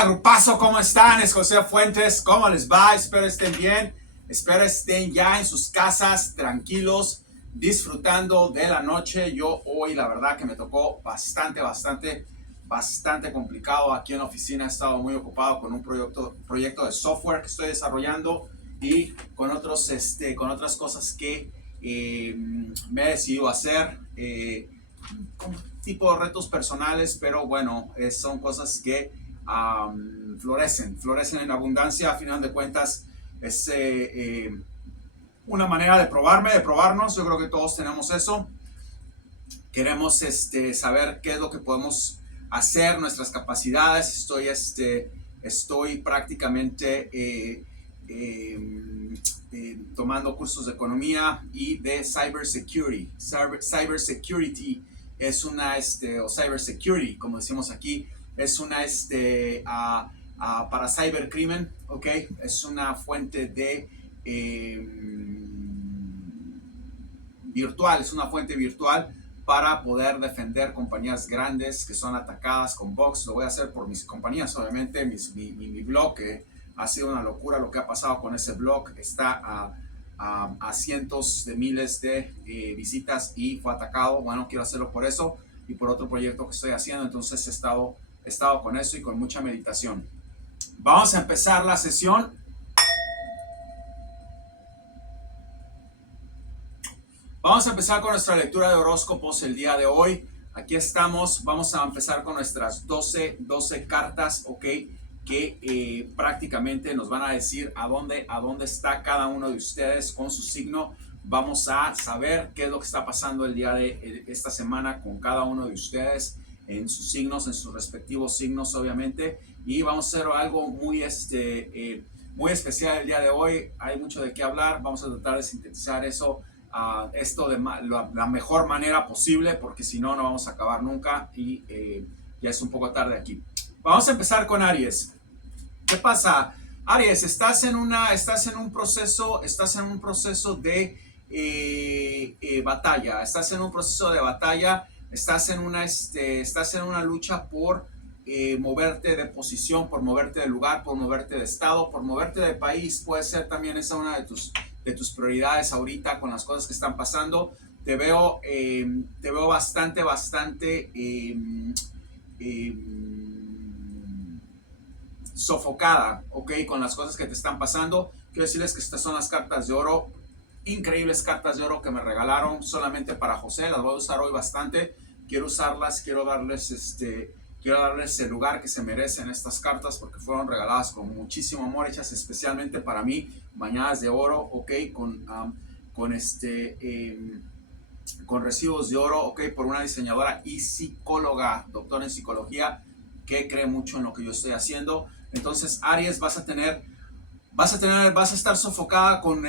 Grupazo, ¿cómo están? Es José Fuentes, ¿cómo les va? Espero estén bien, espero estén ya en sus casas, tranquilos, disfrutando de la noche. Yo hoy la verdad que me tocó bastante complicado aquí en la oficina. He estado muy ocupado con un proyecto de software que estoy desarrollando y con otras cosas que me he decidido hacer, tipo de retos personales, pero bueno, son cosas que florecen en abundancia. A final de cuentas es una manera de probarnos. Yo creo que todos tenemos eso. Queremos saber qué es lo que podemos hacer, nuestras capacidades. Estoy prácticamente tomando cursos de economía y de cybersecurity. Cybersecurity es una, o cybersecurity, como decimos aquí, es una, para cybercrimen, ¿ok? Es una fuente de virtual, es una fuente virtual para poder defender compañías grandes que son atacadas con bots. Lo voy a hacer por mis compañías, obviamente, mi blog, que ha sido una locura lo que ha pasado con ese blog. Está a cientos de miles de visitas y fue atacado. Bueno, quiero hacerlo por eso y por otro proyecto que estoy haciendo. Entonces he estado con eso y con mucha meditación. Vamos a empezar la sesión. Vamos a empezar con nuestra lectura de horóscopos el día de hoy. Aquí estamos, vamos a empezar con nuestras 12 cartas, ¿ok? Que prácticamente nos van a decir a dónde está cada uno de ustedes con su signo. Vamos a saber qué es lo que está pasando el día de esta semana con cada uno de ustedes en sus signos, en sus respectivos signos, obviamente. Y vamos a hacer algo muy especial el día de hoy. Hay mucho de qué hablar. Vamos a tratar de sintetizar esto de la mejor manera posible, porque si no, no vamos a acabar nunca y ya es un poco tarde aquí. Vamos a empezar con Aries. ¿Qué pasa? Aries, estás en un proceso de batalla. Estás en un proceso de batalla. Estás en una lucha por moverte de posición, por moverte de lugar, por moverte de estado, por moverte de país. Puede ser también esa una de tus prioridades ahorita con las cosas que están pasando. Te veo bastante sofocada, ok, con las cosas que te están pasando. Quiero decirles que estas son las cartas de oro, increíbles cartas de oro que me regalaron solamente para José. Las voy a usar hoy bastante. Quiero usarlas, quiero darles el lugar que se merecen estas cartas, porque fueron regaladas con muchísimo amor, hechas especialmente para mí, bañadas de oro, ok, con residuos de oro, ok, por una diseñadora y psicóloga, doctora en psicología, que cree mucho en lo que yo estoy haciendo. Entonces, Aries, vas a estar sofocada con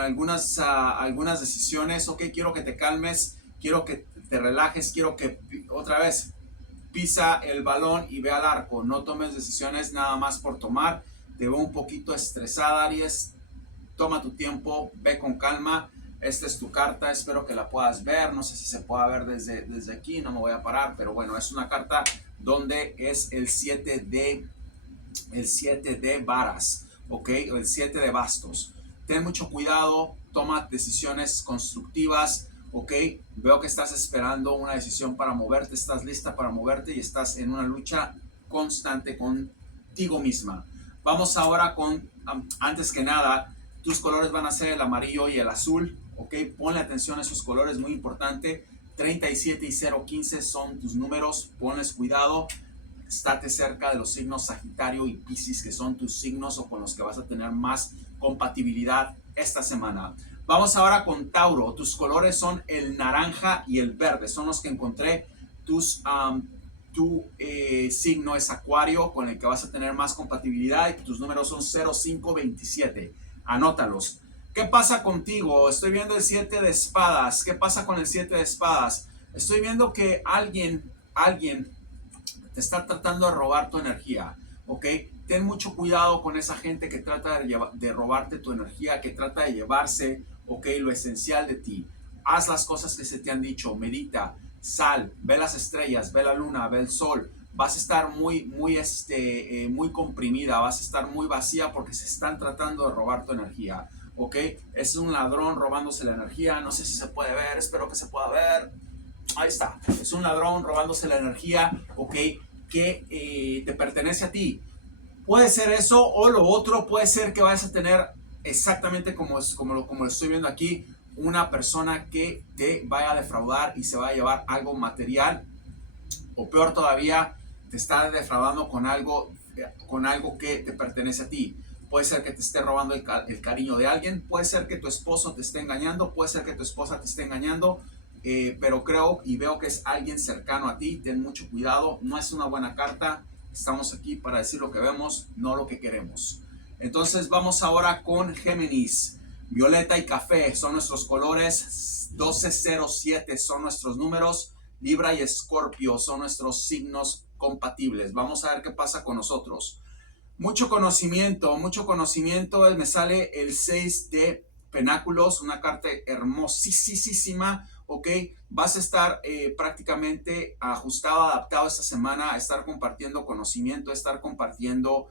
algunas decisiones, ok. Quiero que te calmes, quiero que te relajes, quiero que otra vez pisa el balón y ve al arco. No tomes decisiones nada más por tomar. Te veo un poquito estresada, Aries. Toma tu tiempo, ve con calma. Esta es tu carta, espero que la puedas ver. No sé si se pueda ver desde aquí, no me voy a parar, pero bueno, es una carta donde es el 7 de varas, ok, o el 7 de bastos. Ten mucho cuidado, toma decisiones constructivas, ok. Veo que estás esperando una decisión para moverte, estás lista para moverte y estás en una lucha constante contigo misma. Vamos ahora con, antes que nada, tus colores van a ser el amarillo y el azul, ok. Ponle atención a esos colores, muy importante. 37 y 015 son tus números, ponles cuidado. Estate cerca de los signos Sagitario y Piscis, que son tus signos o con los que vas a tener más compatibilidad esta semana. Vamos ahora con Tauro. Tus colores son el naranja y el verde, son los que encontré. Tu signo es Acuario, con el que vas a tener más compatibilidad, y tus números son 0527. Anótalos. ¿Qué pasa contigo? Estoy viendo el 7 de espadas. ¿Qué pasa con el 7 de espadas? Estoy viendo que alguien te está tratando de robar tu energía, ¿ok? Ten mucho cuidado con esa gente que trata de robarte tu energía, que trata de llevarse, ¿ok?, lo esencial de ti. Haz las cosas que se te han dicho, medita, sal, ve las estrellas, ve la luna, ve el sol, vas a estar muy comprimida, vas a estar muy vacía porque se están tratando de robar tu energía, ¿ok? Es un ladrón robándose la energía, no sé si se puede ver, espero que se pueda ver. Ahí está, es un ladrón robándose la energía, ¿ok? Que te pertenece a ti. Puede ser eso o lo otro puede ser que vayas a tener exactamente como lo estoy viendo aquí, una persona que te vaya a defraudar y se va a llevar algo material, o peor todavía, te está defraudando con algo que te pertenece a ti. Puede ser que te esté robando el cariño de alguien, puede ser que tu esposo te esté engañando, puede ser que tu esposa te esté engañando, pero creo y veo que es alguien cercano a ti. Ten mucho cuidado, no es una buena carta. Estamos aquí para decir lo que vemos, no lo que queremos. Entonces vamos ahora con Géminis. Violeta y café son nuestros colores, 1207 son nuestros números, Libra y Escorpio son nuestros signos compatibles. Vamos a ver qué pasa con nosotros. Mucho conocimiento, me sale el 6 de penáculos, una carta hermosísima, ¿ok? Vas a estar prácticamente ajustado, adaptado esta semana, a estar compartiendo conocimiento, a estar compartiendo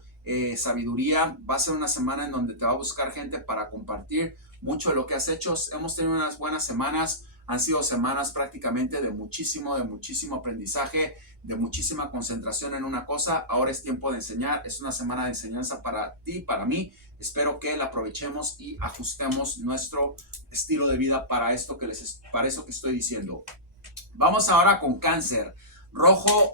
sabiduría. Va a ser una semana en donde te va a buscar gente para compartir mucho de lo que has hecho. Hemos tenido unas buenas semanas, han sido semanas prácticamente de muchísimo aprendizaje, de muchísima concentración en una cosa. Ahora es tiempo de enseñar, es una semana de enseñanza para ti, para mí. Espero que la aprovechemos y ajustemos nuestro estilo de vida para eso que estoy diciendo. Vamos ahora con Cáncer.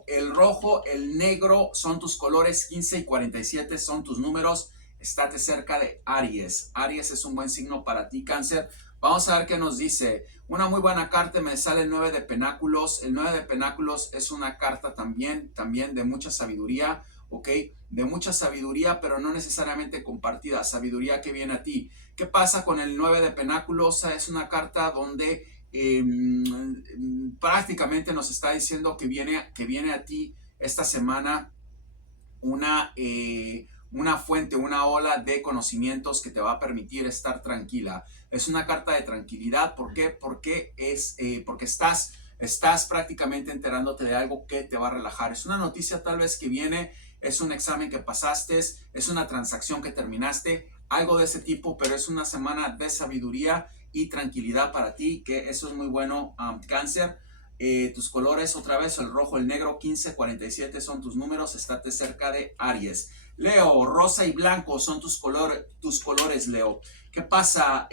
El rojo, el negro son tus colores, 15 y 47 son tus números. Estate cerca de Aries. Aries es un buen signo para ti, Cáncer. Vamos a ver qué nos dice. Una muy buena carta, me sale el 9 de penáculos. El 9 de penáculos es una carta también de mucha sabiduría, ¿ok? De mucha sabiduría, pero no necesariamente compartida. Sabiduría que viene a ti. ¿Qué pasa con el 9 de penáculos? Es una carta donde prácticamente nos está diciendo que viene a ti esta semana una fuente, una ola de conocimientos que te va a permitir estar tranquila. Es una carta de tranquilidad. ¿Por qué? Porque estás prácticamente enterándote de algo que te va a relajar. Es una noticia tal vez que viene, es un examen que pasaste, es una transacción que terminaste, algo de ese tipo, pero es una semana de sabiduría y tranquilidad para ti, que eso es muy bueno, Cáncer. Tus colores otra vez, el rojo, el negro, 15, 47 son tus números, estate cerca de Aries. Leo, rosa y blanco son tus colores, Leo. ¿Qué pasa?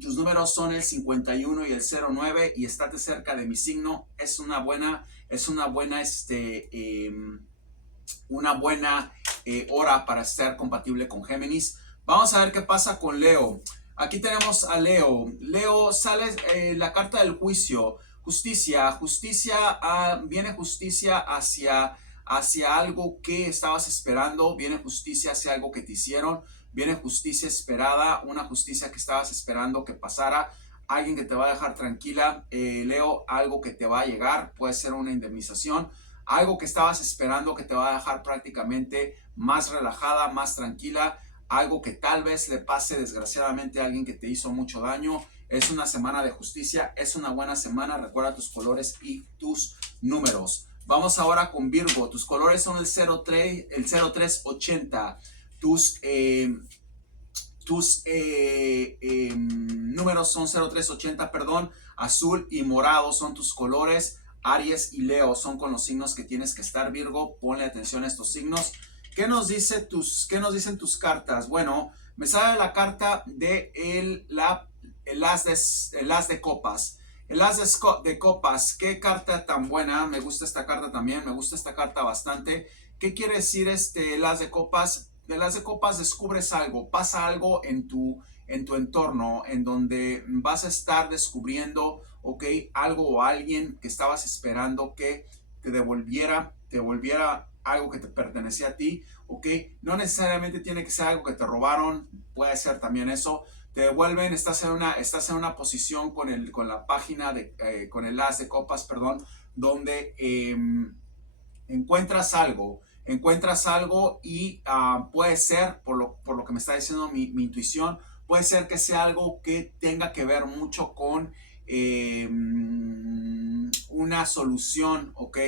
Tus números son el 51 y el 09 y estate cerca de mi signo. Es una buena hora para estar compatible con Géminis. Vamos a ver qué pasa con Leo. Aquí tenemos a Leo. Leo, sale la carta del juicio. Justicia, viene justicia hacia algo que estabas esperando, viene justicia hacia algo que te hicieron, viene justicia esperada, una justicia que estabas esperando que pasara, alguien que te va a dejar tranquila, Leo, algo que te va a llegar, puede ser una indemnización, algo que estabas esperando que te va a dejar prácticamente más relajada, más tranquila, algo que tal vez le pase desgraciadamente a alguien que te hizo mucho daño. Es una semana de justicia, es una buena semana. Recuerda tus colores y tus números. Vamos ahora con Virgo. Tus colores son el 0380. Tus números son 0380, perdón. Azul y morado son tus colores. Aries y Leo son con los signos que tienes que estar, Virgo. Ponle atención a estos signos. ¿Qué nos dicen tus cartas? Bueno, me sale la carta de el as de copas. El as de copas, qué carta tan buena. Me gusta esta carta también, me gusta esta carta bastante. ¿Qué quiere decir el as de copas? El as de copas, descubres algo, pasa algo en tu entorno, en donde vas a estar descubriendo, ok, algo o alguien que estabas esperando que te devolviera algo que te pertenecía a ti, ok. No necesariamente tiene que ser algo que te robaron, puede ser también eso. Te devuelven, estás en una posición con la página con el as de copas, perdón, donde encuentras algo y puede ser, por lo que me está diciendo mi intuición, puede ser que sea algo que tenga que ver mucho con una solución, ¿ok?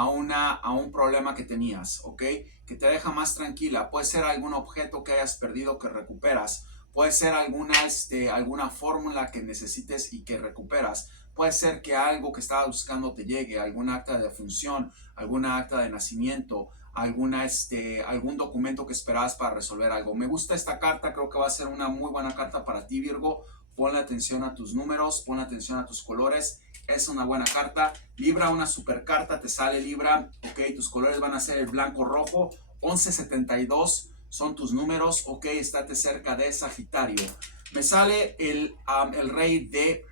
a un problema que tenías, ¿ok? Que te deja más tranquila. Puede ser algún objeto que hayas perdido que recuperas. Puede ser alguna fórmula que necesites y que recuperas. Puede ser que algo que estabas buscando te llegue, algún acta de función, alguna acta de nacimiento, algún documento que esperabas para resolver algo. Me gusta esta carta, creo que va a ser una muy buena carta para ti, Virgo. Ponle atención a tus números, ponle atención a tus colores. Es una buena carta. Libra, una super carta, te sale Libra. Ok, tus colores van a ser el blanco rojo. 1172 son tus números. Ok, estate cerca de Sagitario. Me sale el rey de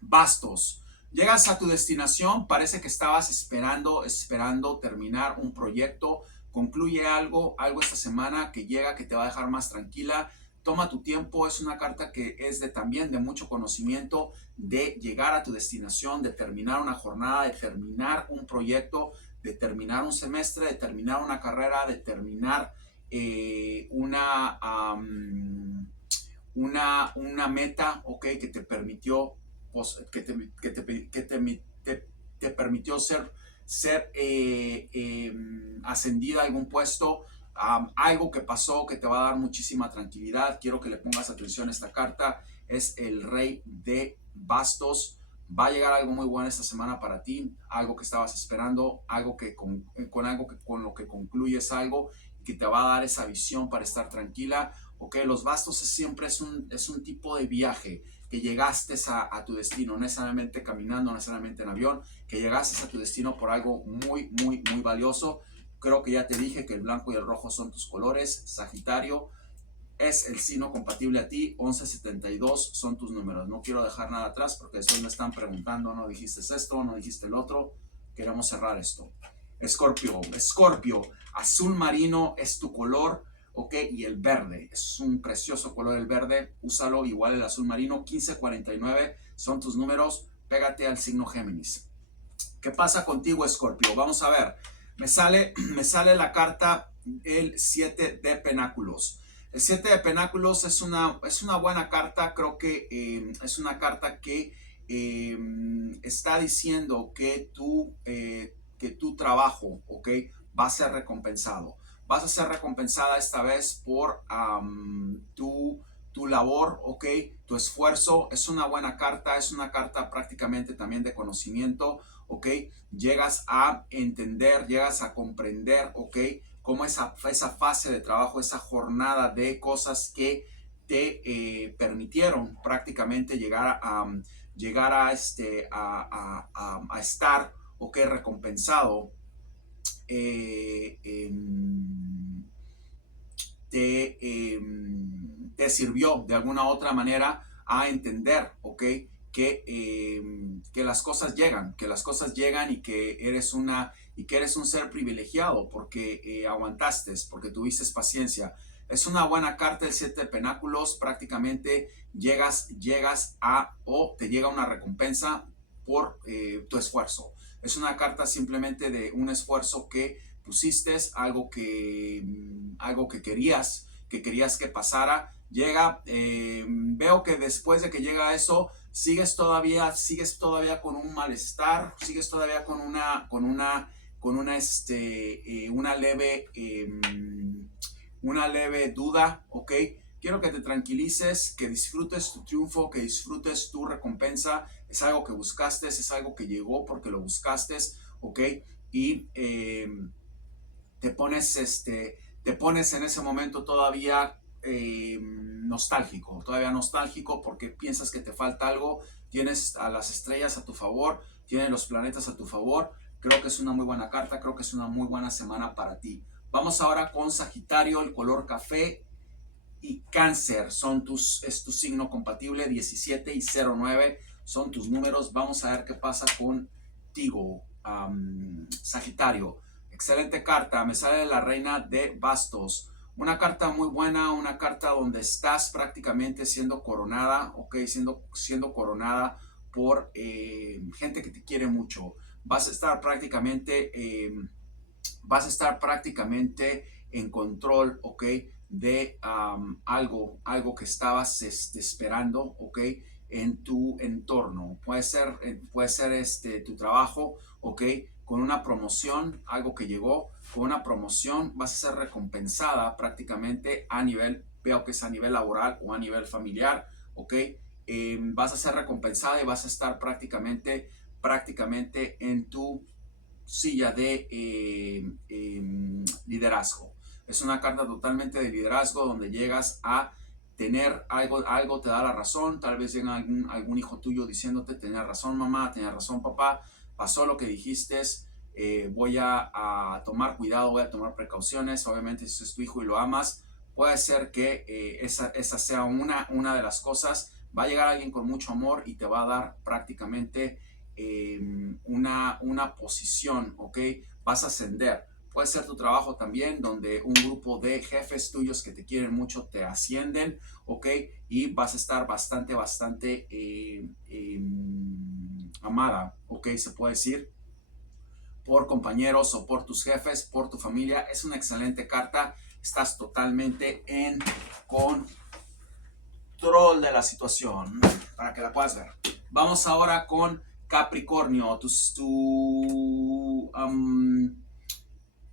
bastos. Llegas a tu destinación, parece que estabas esperando terminar un proyecto, concluye algo esta semana que llega, que te va a dejar más tranquila. Toma tu tiempo, es una carta que es también de mucho conocimiento, de llegar a tu destinación, de terminar una jornada, de terminar un proyecto, de terminar un semestre, de terminar una carrera, de terminar una meta, ok, que te permitió te permitió ser ascendido a algún puesto, algo que pasó que te va a dar muchísima tranquilidad. Quiero que le pongas atención a esta carta. Es el rey de bastos. Va a llegar algo muy bueno esta semana para ti, algo que estabas esperando, algo que con lo que concluyes algo que te va a dar esa visión para estar tranquila. Ok, los bastos siempre es un tipo de viaje, que llegaste a tu destino, no necesariamente caminando, no necesariamente en avión, que llegaste a tu destino por algo muy, muy, muy valioso. Creo que ya te dije que el blanco y el rojo son tus colores. Sagitario es el signo compatible a ti. 1172 son tus números. No quiero dejar nada atrás porque después me están preguntando, no dijiste esto, no dijiste el otro. Queremos cerrar esto. Escorpio, azul marino es tu color. Ok, y el verde, es un precioso color el verde, úsalo, igual el azul marino. 1549 son tus números, pégate al signo Géminis. ¿Qué pasa contigo, Escorpio? Vamos a ver, me sale la carta el 7 de penáculos. El 7 de penáculos es una buena carta, creo que es una carta que está diciendo que tu trabajo, ok, va a ser recompensado. Vas a ser recompensada esta vez por tu labor, ok, tu esfuerzo. Es una buena carta, es una carta prácticamente también de conocimiento, ok. Llegas a entender, llegas a comprender, ok, cómo esa fase de trabajo, esa jornada de cosas que te permitieron prácticamente llegar a estar, ok, recompensado. Te sirvió de alguna u otra manera a entender, ¿ok? Que las cosas llegan, y que eres un ser privilegiado porque aguantaste, porque tuviste paciencia. Es una buena carta el 7 de penáculos, prácticamente llegas o te llega una recompensa por tu esfuerzo. Es una carta simplemente de un esfuerzo que pusiste, algo que querías que pasara. Llega, veo que después de que llega eso, sigues todavía con un malestar, sigues todavía con una leve duda, ¿ok? Quiero que te tranquilices, que disfrutes tu triunfo, que disfrutes tu recompensa. Es algo que buscaste, es algo que llegó porque lo buscaste, ¿ok? Y te pones en ese momento todavía nostálgico porque piensas que te falta algo. Tienes a las estrellas a tu favor, tienes los planetas a tu favor. Creo que es una muy buena carta, creo que es una muy buena semana para ti. Vamos ahora con Sagitario, el color café y Cáncer es tu signo compatible. 17 y 09 son tus números. Vamos a ver qué pasa contigo, Sagitario. Excelente carta, me sale la reina de bastos. Una carta muy buena, una carta donde estás prácticamente siendo coronada, ok, siendo coronada por gente que te quiere mucho. Vas a estar prácticamente en control, ok, de algo que estabas esperando, ok, en tu entorno. Puede ser tu trabajo, ok, con una promoción, algo que llegó con una promoción, vas a ser recompensada prácticamente a nivel, veo que es a nivel laboral o a nivel familiar, ¿ok? Vas a ser recompensada y vas a estar prácticamente en tu silla de liderazgo. Es una carta totalmente de liderazgo donde llegas a tener algo te da la razón, tal vez llega algún hijo tuyo diciéndote, tenía razón mamá, tenía razón papá, pasó lo que dijiste, voy a tomar cuidado, voy a tomar precauciones, obviamente si es tu hijo y lo amas, puede ser que esa sea una de las cosas, va a llegar alguien con mucho amor y te va a dar prácticamente una posición, ¿ok? Vas a ascender. Puede ser tu trabajo también, donde un grupo de jefes tuyos que te quieren mucho te ascienden, ¿ok? Y vas a estar bastante amada, ¿ok? Se puede decir, por compañeros o por tus jefes, por tu familia. Es una excelente carta. Estás totalmente en control de la situación, para que la puedas ver. Vamos ahora con Capricornio,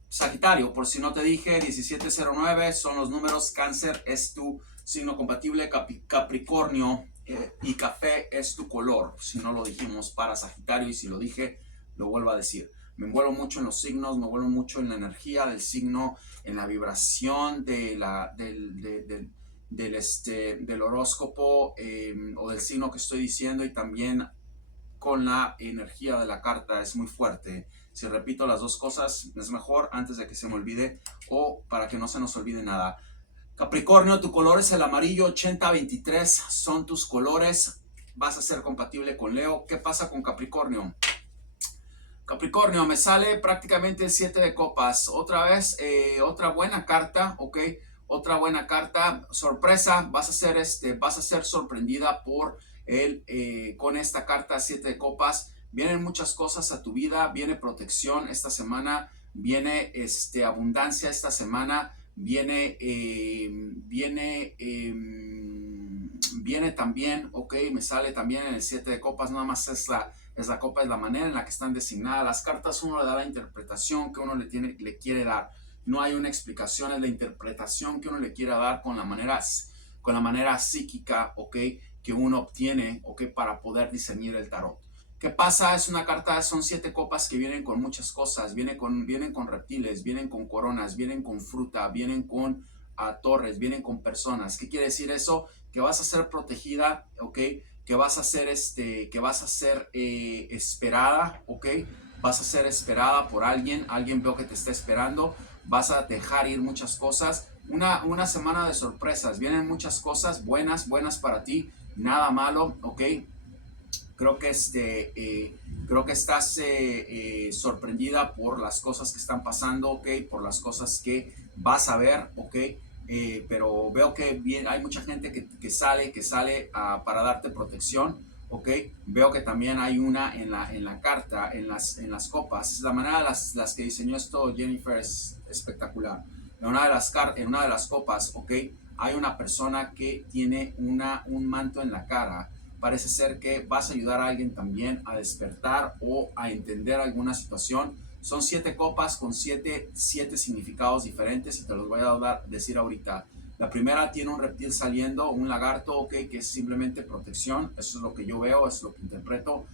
Sagitario, por si no te dije, 1709 son los números, Cáncer es tu signo compatible, Capricornio y café es tu color, si no lo dijimos para Sagitario, y si lo dije, lo vuelvo a decir. Me envuelvo mucho en los signos, me envuelvo mucho en la energía del signo, en la vibración del horóscopo o del signo que estoy diciendo, y también con la energía de la carta. Es muy fuerte. Si repito las dos cosas es mejor antes de que se me olvide o para que no se nos olvide nada. Capricornio, tu color es el amarillo, 80-23 son tus colores. Vas a ser compatible con Leo. ¿Qué pasa con Capricornio? Capricornio, me sale prácticamente el 7 de copas. Otra vez, otra buena carta, ¿ok? Otra buena carta. Sorpresa, vas a ser sorprendida con esta carta 7 de copas. Vienen muchas cosas a tu vida, viene protección esta semana, viene abundancia esta semana, viene también, ok, me sale también en el 7 de copas, nada más es la copa, es la manera en la que están designadas las cartas. Uno le da la interpretación que uno le quiere dar. No hay una explicación, es la interpretación que uno le quiere dar con la manera psíquica, ok, que uno obtiene, ok, para poder discernir el tarot. ¿Qué pasa? Es una carta, son 7 copas que vienen con muchas cosas, vienen con reptiles, vienen con coronas, vienen con fruta, vienen con torres, vienen con personas. ¿Qué quiere decir eso? Que vas a ser protegida, ok, que vas a ser esperada, ok, vas a ser esperada por alguien veo que te está esperando, vas a dejar ir muchas cosas, una semana de sorpresas, vienen muchas cosas buenas para ti, nada malo, ok. Creo que estás sorprendida por las cosas que están pasando, ok, por las cosas que vas a ver, ok. Pero veo que hay mucha gente que sale para darte protección, ok. Veo que también hay una en la carta, en las copas. La manera las que diseñó esto Jennifer es espectacular. En una de las copas, ok, hay una persona que tiene un manto en la cara. Parece ser que vas a ayudar a alguien también a despertar o a entender alguna situación. Son 7 copas con 7 significados diferentes y te los voy a decir ahorita. La primera tiene un reptil saliendo, un lagarto, okay, que es simplemente protección. Eso es lo que yo veo, eso es lo que interpreto.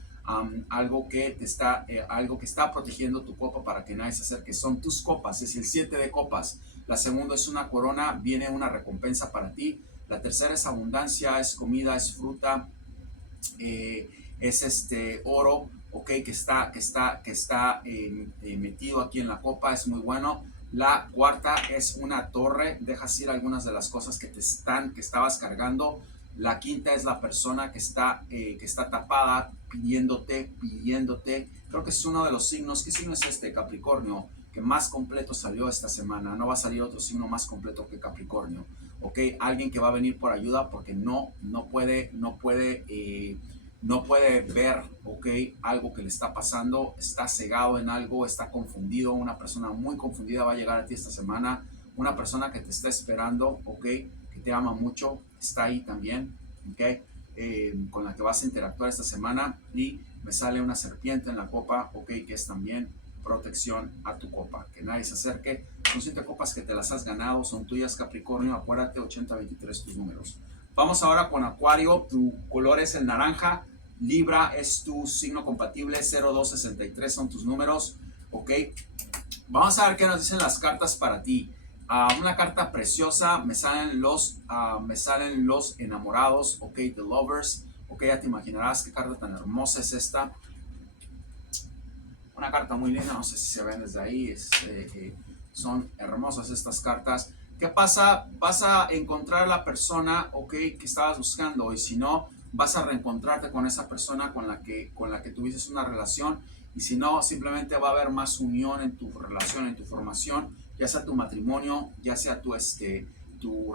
Algo que está protegiendo tu copa para que nadie se acerque. Son tus copas, es el 7 de copas. La segunda es una corona, viene una recompensa para ti. La tercera es abundancia, es comida, es fruta. Es oro, ok, que está metido aquí en la copa, es muy bueno. La cuarta es una torre, dejas ir algunas de las cosas que estabas cargando. La quinta es la persona que está tapada, pidiéndote. Creo que es uno de los signos. ¿Qué signo es este, Capricornio? Que más completo salió esta semana. No va a salir otro signo más completo que Capricornio. Ok, alguien que va a venir por ayuda porque no puede ver, ok, algo que le está pasando, está cegado en algo, está confundido. Una persona muy confundida va a llegar a ti esta semana. Una persona que te está esperando, ok, que te ama mucho, está ahí también, ok, con la que vas a interactuar esta semana. Y me sale una serpiente en la copa, ok, que es también protección a tu copa, que nadie se acerque. Son 7 copas que te las has ganado, son tuyas, Capricornio. Acuérdate, 80-23 tus números. Vamos ahora con Acuario. Tu color es el naranja. Libra es tu signo compatible. 0263 son tus números. Ok. Vamos a ver qué nos dicen las cartas para ti. Una carta preciosa. Me salen los enamorados. Ok. The lovers. Ok. Ya te imaginarás qué carta tan hermosa es esta. Una carta muy linda. No sé si se ven desde ahí. Son hermosas estas cartas. ¿Qué pasa? Vas a encontrar la persona, ok, que estabas buscando, y si no, vas a reencontrarte con esa persona con la que tuviste una relación, y si no, simplemente va a haber más unión en tu relación, en tu formación, ya sea tu matrimonio, ya sea tu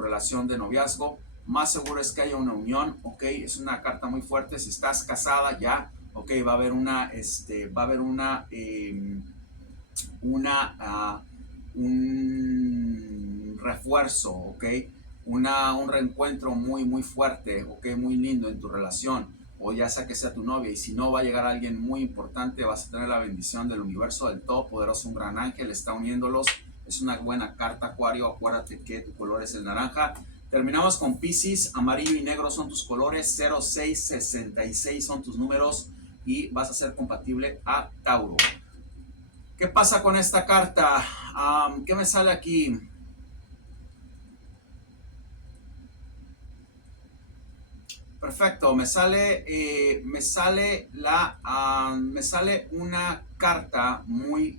relación de noviazgo. Más seguro es que haya una unión, ok. Es una carta muy fuerte. Si estás casada ya, ok, va a haber un refuerzo, ok, un reencuentro muy muy fuerte, ok, muy lindo en tu relación, o ya sea que sea tu novia. Y si no, va a llegar alguien muy importante. Vas a tener la bendición del universo, del Todopoderoso. Un gran ángel está uniéndolos. Es una buena carta, Acuario. Acuérdate que tu color es el naranja. Terminamos con Piscis. Amarillo y negro son tus colores. 0666 son tus números, y vas a ser compatible a Tauro. ¿Qué pasa con esta carta? ¿Qué me sale aquí? Perfecto, me sale una carta muy,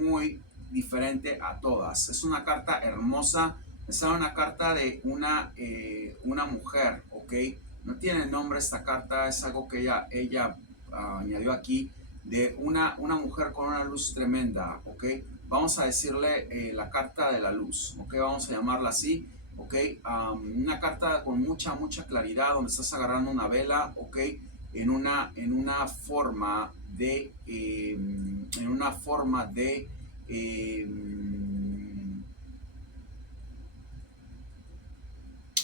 muy diferente a todas. Es una carta hermosa. Me sale una carta de una mujer, ok. No tiene nombre esta carta, es algo que ella añadió aquí, de una mujer con una luz tremenda, ok. Vamos a decirle la carta de la luz, ok. Vamos a llamarla así. Ok, una carta con mucha claridad, donde estás agarrando una vela, ok, en una forma de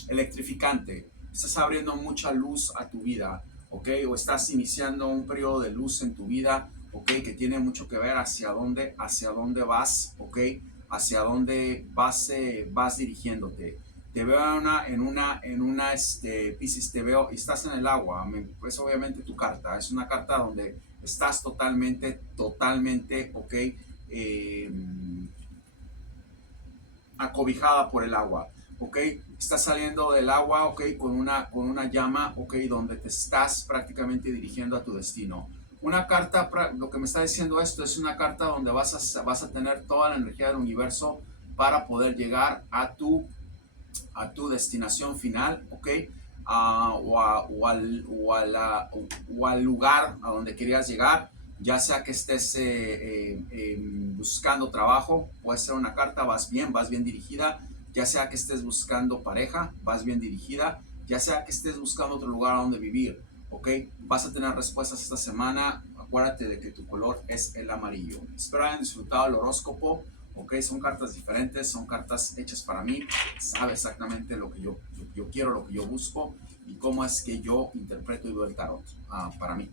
electrificante. Estás abriendo mucha luz a tu vida, ok, o estás iniciando un periodo de luz en tu vida, ok, que tiene mucho que ver hacia dónde vas, ok, hacia dónde vas dirigiéndote. Te veo Piscis, te veo, y estás en el agua. Pues obviamente tu carta es una carta donde estás totalmente, ok, acobijada por el agua, ok. Estás saliendo del agua, ok, con una llama, ok, donde te estás prácticamente dirigiendo a tu destino. Una carta, lo que me está diciendo esto, es una carta donde vas a tener toda la energía del universo para poder llegar a tu destinación final, ok, o al lugar a donde querías llegar, ya sea que estés buscando trabajo. Puede ser una carta, vas bien dirigida. Ya sea que estés buscando pareja, vas bien dirigida. Ya sea que estés buscando otro lugar a donde vivir, ok, vas a tener respuestas esta semana. Acuérdate de que tu color es el amarillo. Espero hayan disfrutado el horóscopo. Ok, son cartas diferentes, son cartas hechas para mí. Sabe exactamente lo que yo quiero, lo que yo busco, y cómo es que yo interpreto y veo el tarot para mí,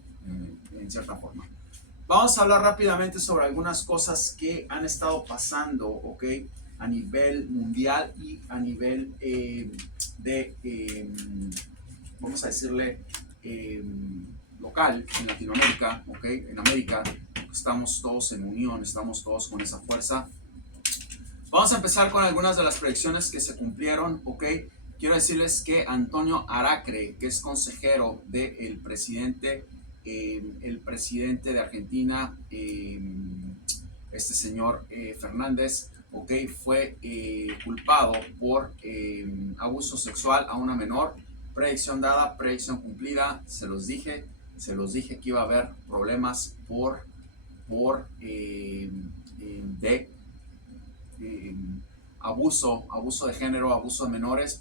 en cierta forma. Vamos a hablar rápidamente sobre algunas cosas que han estado pasando, ok, a nivel mundial y a nivel vamos a decirle, local, en Latinoamérica, ok, en América. Estamos todos en unión, estamos todos con esa fuerza. Vamos a empezar con algunas de las predicciones que se cumplieron, ok. Quiero decirles que Antonio Aracre, que es consejero del presidente, el presidente de Argentina, este señor Fernández, ok, fue culpado por abuso sexual a una menor. Predicción dada, predicción cumplida. Se los dije que iba a haber problemas por abuso de género, abuso de menores,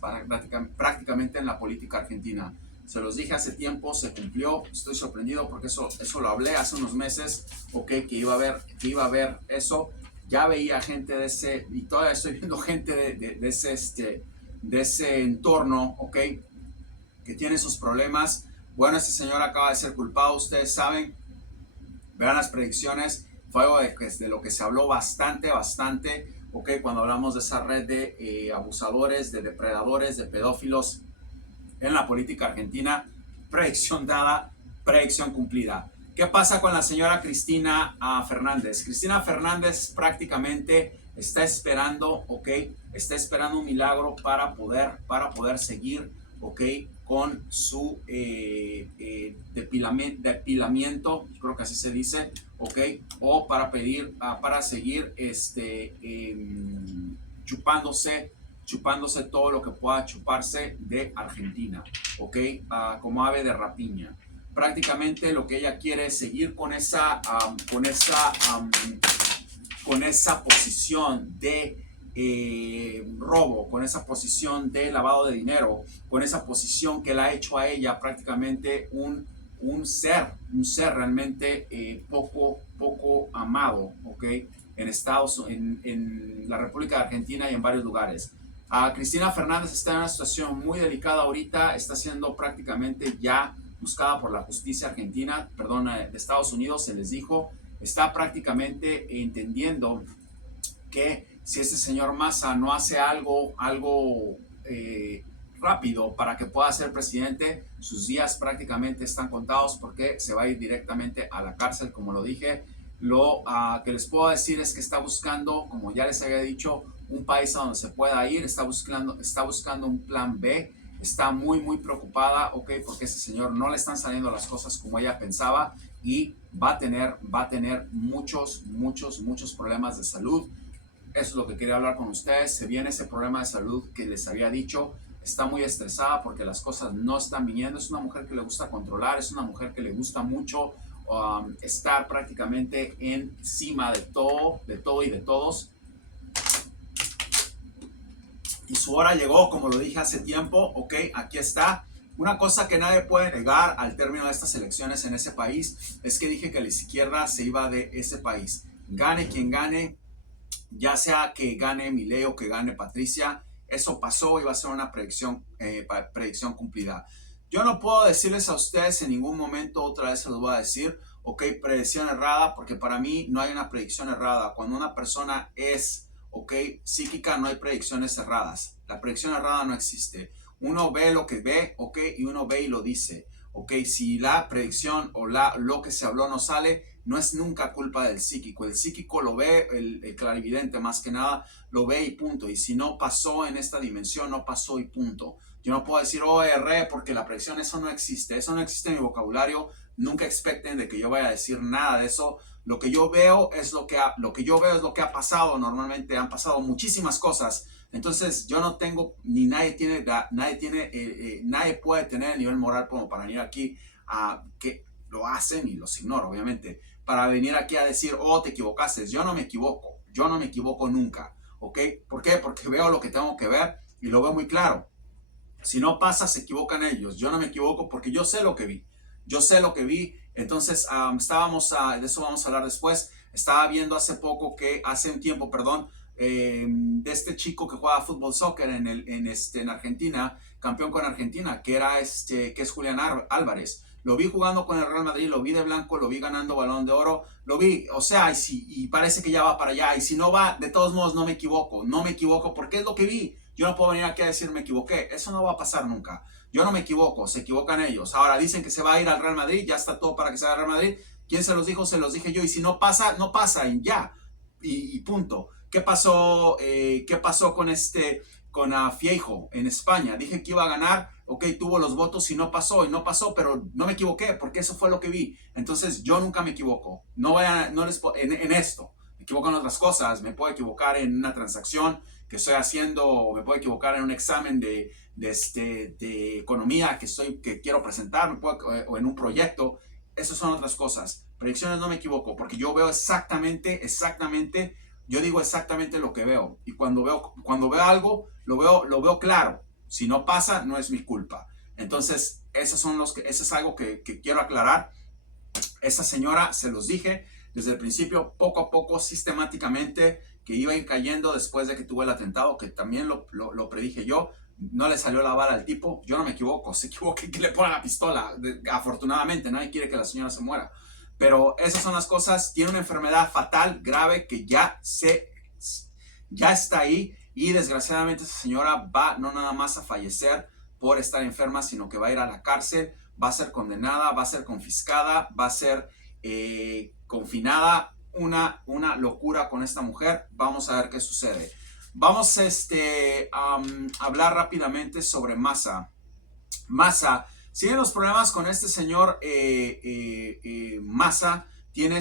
prácticamente en la política argentina. Se los dije hace tiempo, se cumplió. Estoy sorprendido porque eso lo hablé hace unos meses, ok, que iba a haber eso. Ya veía gente de ese, y todavía estoy viendo gente de ese entorno, ok, que tiene esos problemas. Bueno, este señor acaba de ser culpado, ustedes saben. Vean las predicciones, fue algo de lo que se habló bastante, ok, cuando hablamos de esa red de abusadores, de depredadores, de pedófilos en la política argentina. Predicción dada, predicción cumplida. ¿Qué pasa con la señora Cristina Fernández? Cristina Fernández prácticamente está esperando, ok, está esperando un milagro para poder seguir, ok, con su depilamiento, creo que así se dice, ok, o para seguir chupándose todo lo que pueda chuparse de Argentina, ok, como ave de rapiña. Prácticamente lo que ella quiere es seguir con esa posición de robo, con esa posición de lavado de dinero, con esa posición que la ha hecho a ella prácticamente un ser realmente poco amado, ¿ok? En la República de Argentina y en varios lugares. Cristina Fernández está en una situación muy delicada ahorita, está siendo prácticamente ya buscada por la justicia argentina, perdón, de Estados Unidos, se les dijo, está prácticamente entendiendo que si este señor Massa no hace algo rápido para que pueda ser presidente, sus días prácticamente están contados porque se va a ir directamente a la cárcel, como lo dije. Lo que les puedo decir es que está buscando, como ya les había dicho, un país a donde se pueda ir, está buscando un plan B, está muy preocupada, ok, porque ese señor no le están saliendo las cosas como ella pensaba y va a tener muchos problemas de salud. Eso es lo que quería hablar con ustedes. Se viene ese problema de salud que les había dicho. Está muy estresada porque las cosas no están viniendo. Es una mujer que le gusta controlar, es una mujer que le gusta mucho estar prácticamente encima de todo y de todos. Y su hora llegó, como lo dije hace tiempo, ok, aquí está. Una cosa que nadie puede negar al término de estas elecciones en ese país es que dije que la izquierda se iba de ese país. Gane quien gane, ya sea que gane Milei o que gane Patricia, eso pasó y va a ser una predicción cumplida. Yo no puedo decirles a ustedes en ningún momento, otra vez se los voy a decir, ok, predicción errada, porque para mí no hay una predicción errada. Cuando una persona es, ok, psíquica, no hay predicciones erradas. La predicción errada no existe. Uno ve lo que ve, ok, y uno ve y lo dice. Ok, si la predicción o lo que se habló no sale, no es nunca culpa del psíquico. El psíquico lo ve, el clarividente más que nada, lo ve y punto. Y si no pasó en esta dimensión, no pasó y punto. Yo no puedo decir, oh, erré, porque la predicción, eso no existe. Eso no existe en mi vocabulario. Nunca expecten de que yo vaya a decir nada de eso. Lo que yo veo es lo que ha pasado. Normalmente han pasado muchísimas cosas. Entonces yo no tengo, ni nadie puede tener el nivel moral como para venir aquí a que lo hacen y los ignoro, obviamente, para venir aquí a decir, oh, te equivocaste. Yo no me equivoco nunca, ¿ok? ¿Por qué? Porque veo lo que tengo que ver y lo veo muy claro. Si no pasa, se equivocan ellos. Yo no me equivoco porque yo sé lo que vi. Entonces, de eso vamos a hablar después. Estaba viendo hace un tiempo, de este chico que juega fútbol soccer en Argentina, campeón con Argentina, que es Julián Álvarez. Lo vi jugando con el Real Madrid, lo vi de blanco, lo vi ganando Balón de Oro, lo vi, o sea, y parece que ya va para allá. Y si no va, de todos modos no me equivoco porque es lo que vi. Yo no puedo venir aquí a decir me equivoqué, eso no va a pasar nunca. Yo no me equivoco, se equivocan ellos. Ahora dicen que se va a ir al Real Madrid, ya está todo para que se vaya al Real Madrid. ¿Quién se los dijo? Se los dije yo. Y si no pasa, no pasa y ya. Y punto. ¿Qué pasó con Feijóo en España? Dije que iba a ganar, ok, tuvo los votos y no pasó, pero no me equivoqué porque eso fue lo que vi. Entonces yo nunca me equivoco. En esto. Me equivoco en otras cosas, me puedo equivocar en una transacción que estoy haciendo, me puedo equivocar en un examen de economía que quiero presentar, o en un proyecto. Esas son otras cosas. Predicciones no me equivoco porque yo veo yo digo exactamente lo que veo. Y cuando veo algo, lo veo claro. Si no pasa, no es mi culpa. Entonces, eso es algo que quiero aclarar. Esa señora, se los dije desde el principio, poco a poco, sistemáticamente, que iba a ir cayendo después de que tuvo el atentado, que también lo predije yo. No le salió la bala al tipo. Yo no me equivoco. Se equivoca que le ponga la pistola. Afortunadamente, nadie quiere que la señora se muera. Pero esas son las cosas. Tiene una enfermedad fatal, grave, que ya está ahí. Y desgraciadamente esa señora va no nada más a fallecer por estar enferma, sino que va a ir a la cárcel, va a ser condenada, va a ser confiscada, va a ser confinada. Una locura con esta mujer. Vamos a ver qué sucede. Vamos a hablar rápidamente sobre Massa. Massa, siguen los problemas con este señor Massa. Tiene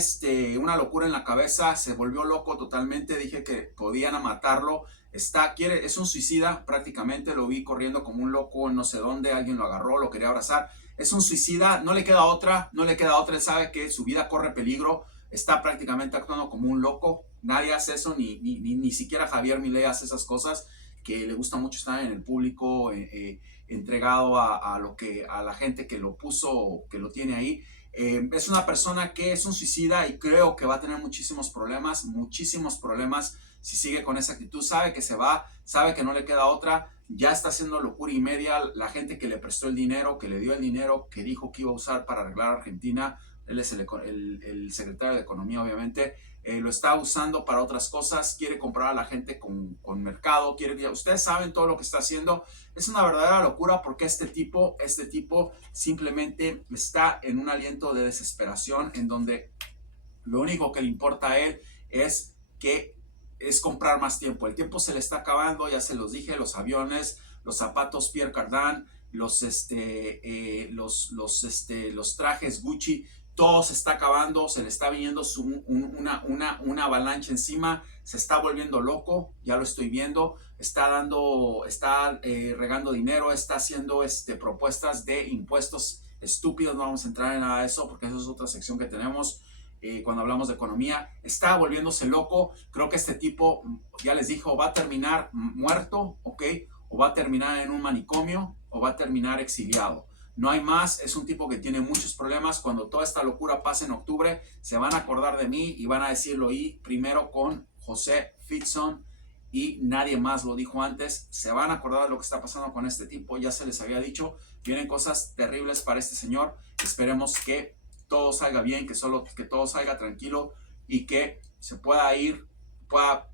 una locura en la cabeza, se volvió loco totalmente. Dije que podían matarlo. Es un suicida prácticamente. Lo vi corriendo como un loco, no sé dónde. Alguien lo agarró, lo quería abrazar. Es un suicida, no le queda otra. Él sabe que su vida corre peligro. Está prácticamente actuando como un loco. Nadie hace eso, ni siquiera Javier Milei hace esas cosas, que le gusta mucho estar en el público, entregado a la gente que lo puso, que lo tiene ahí. Es una persona que es un suicida y creo que va a tener muchísimos problemas si sigue con esa actitud. Sabe que se va, sabe que no le queda otra, ya está haciendo locura y media. La gente que le prestó el dinero, que le dio el dinero, que dijo que iba a usar para arreglar a Argentina, él es el secretario de Economía, obviamente, lo está usando para otras cosas. Quiere comprar a la gente con mercado, ustedes saben todo lo que está haciendo. Es una verdadera locura, porque este tipo simplemente está en un aliento de desesperación, en donde lo único que le importa a él es comprar más tiempo. El tiempo se le está acabando, ya se los dije. Los aviones, los zapatos Pierre Cardin, los trajes Gucci, todo se está acabando. Se le está viniendo una avalancha encima. Se está volviendo loco, ya lo estoy viendo. Está regando dinero, está haciendo propuestas de impuestos estúpidos. No vamos a entrar en nada de eso, porque eso es otra sección que tenemos. Cuando hablamos de economía, está volviéndose loco. Creo que este tipo, ya les dijo, va a terminar muerto, ¿ok? O va a terminar en un manicomio, o va a terminar exiliado. No hay más. Es un tipo que tiene muchos problemas. Cuando toda esta locura pase en octubre, se van a acordar de mí y van a decirlo. Y primero con José Fitzon, y nadie más lo dijo antes. Se van a acordar de lo que está pasando con este tipo. Ya se les había dicho, vienen cosas terribles para este señor. Esperemos que todo salga bien, que todo salga tranquilo, y que se pueda ir,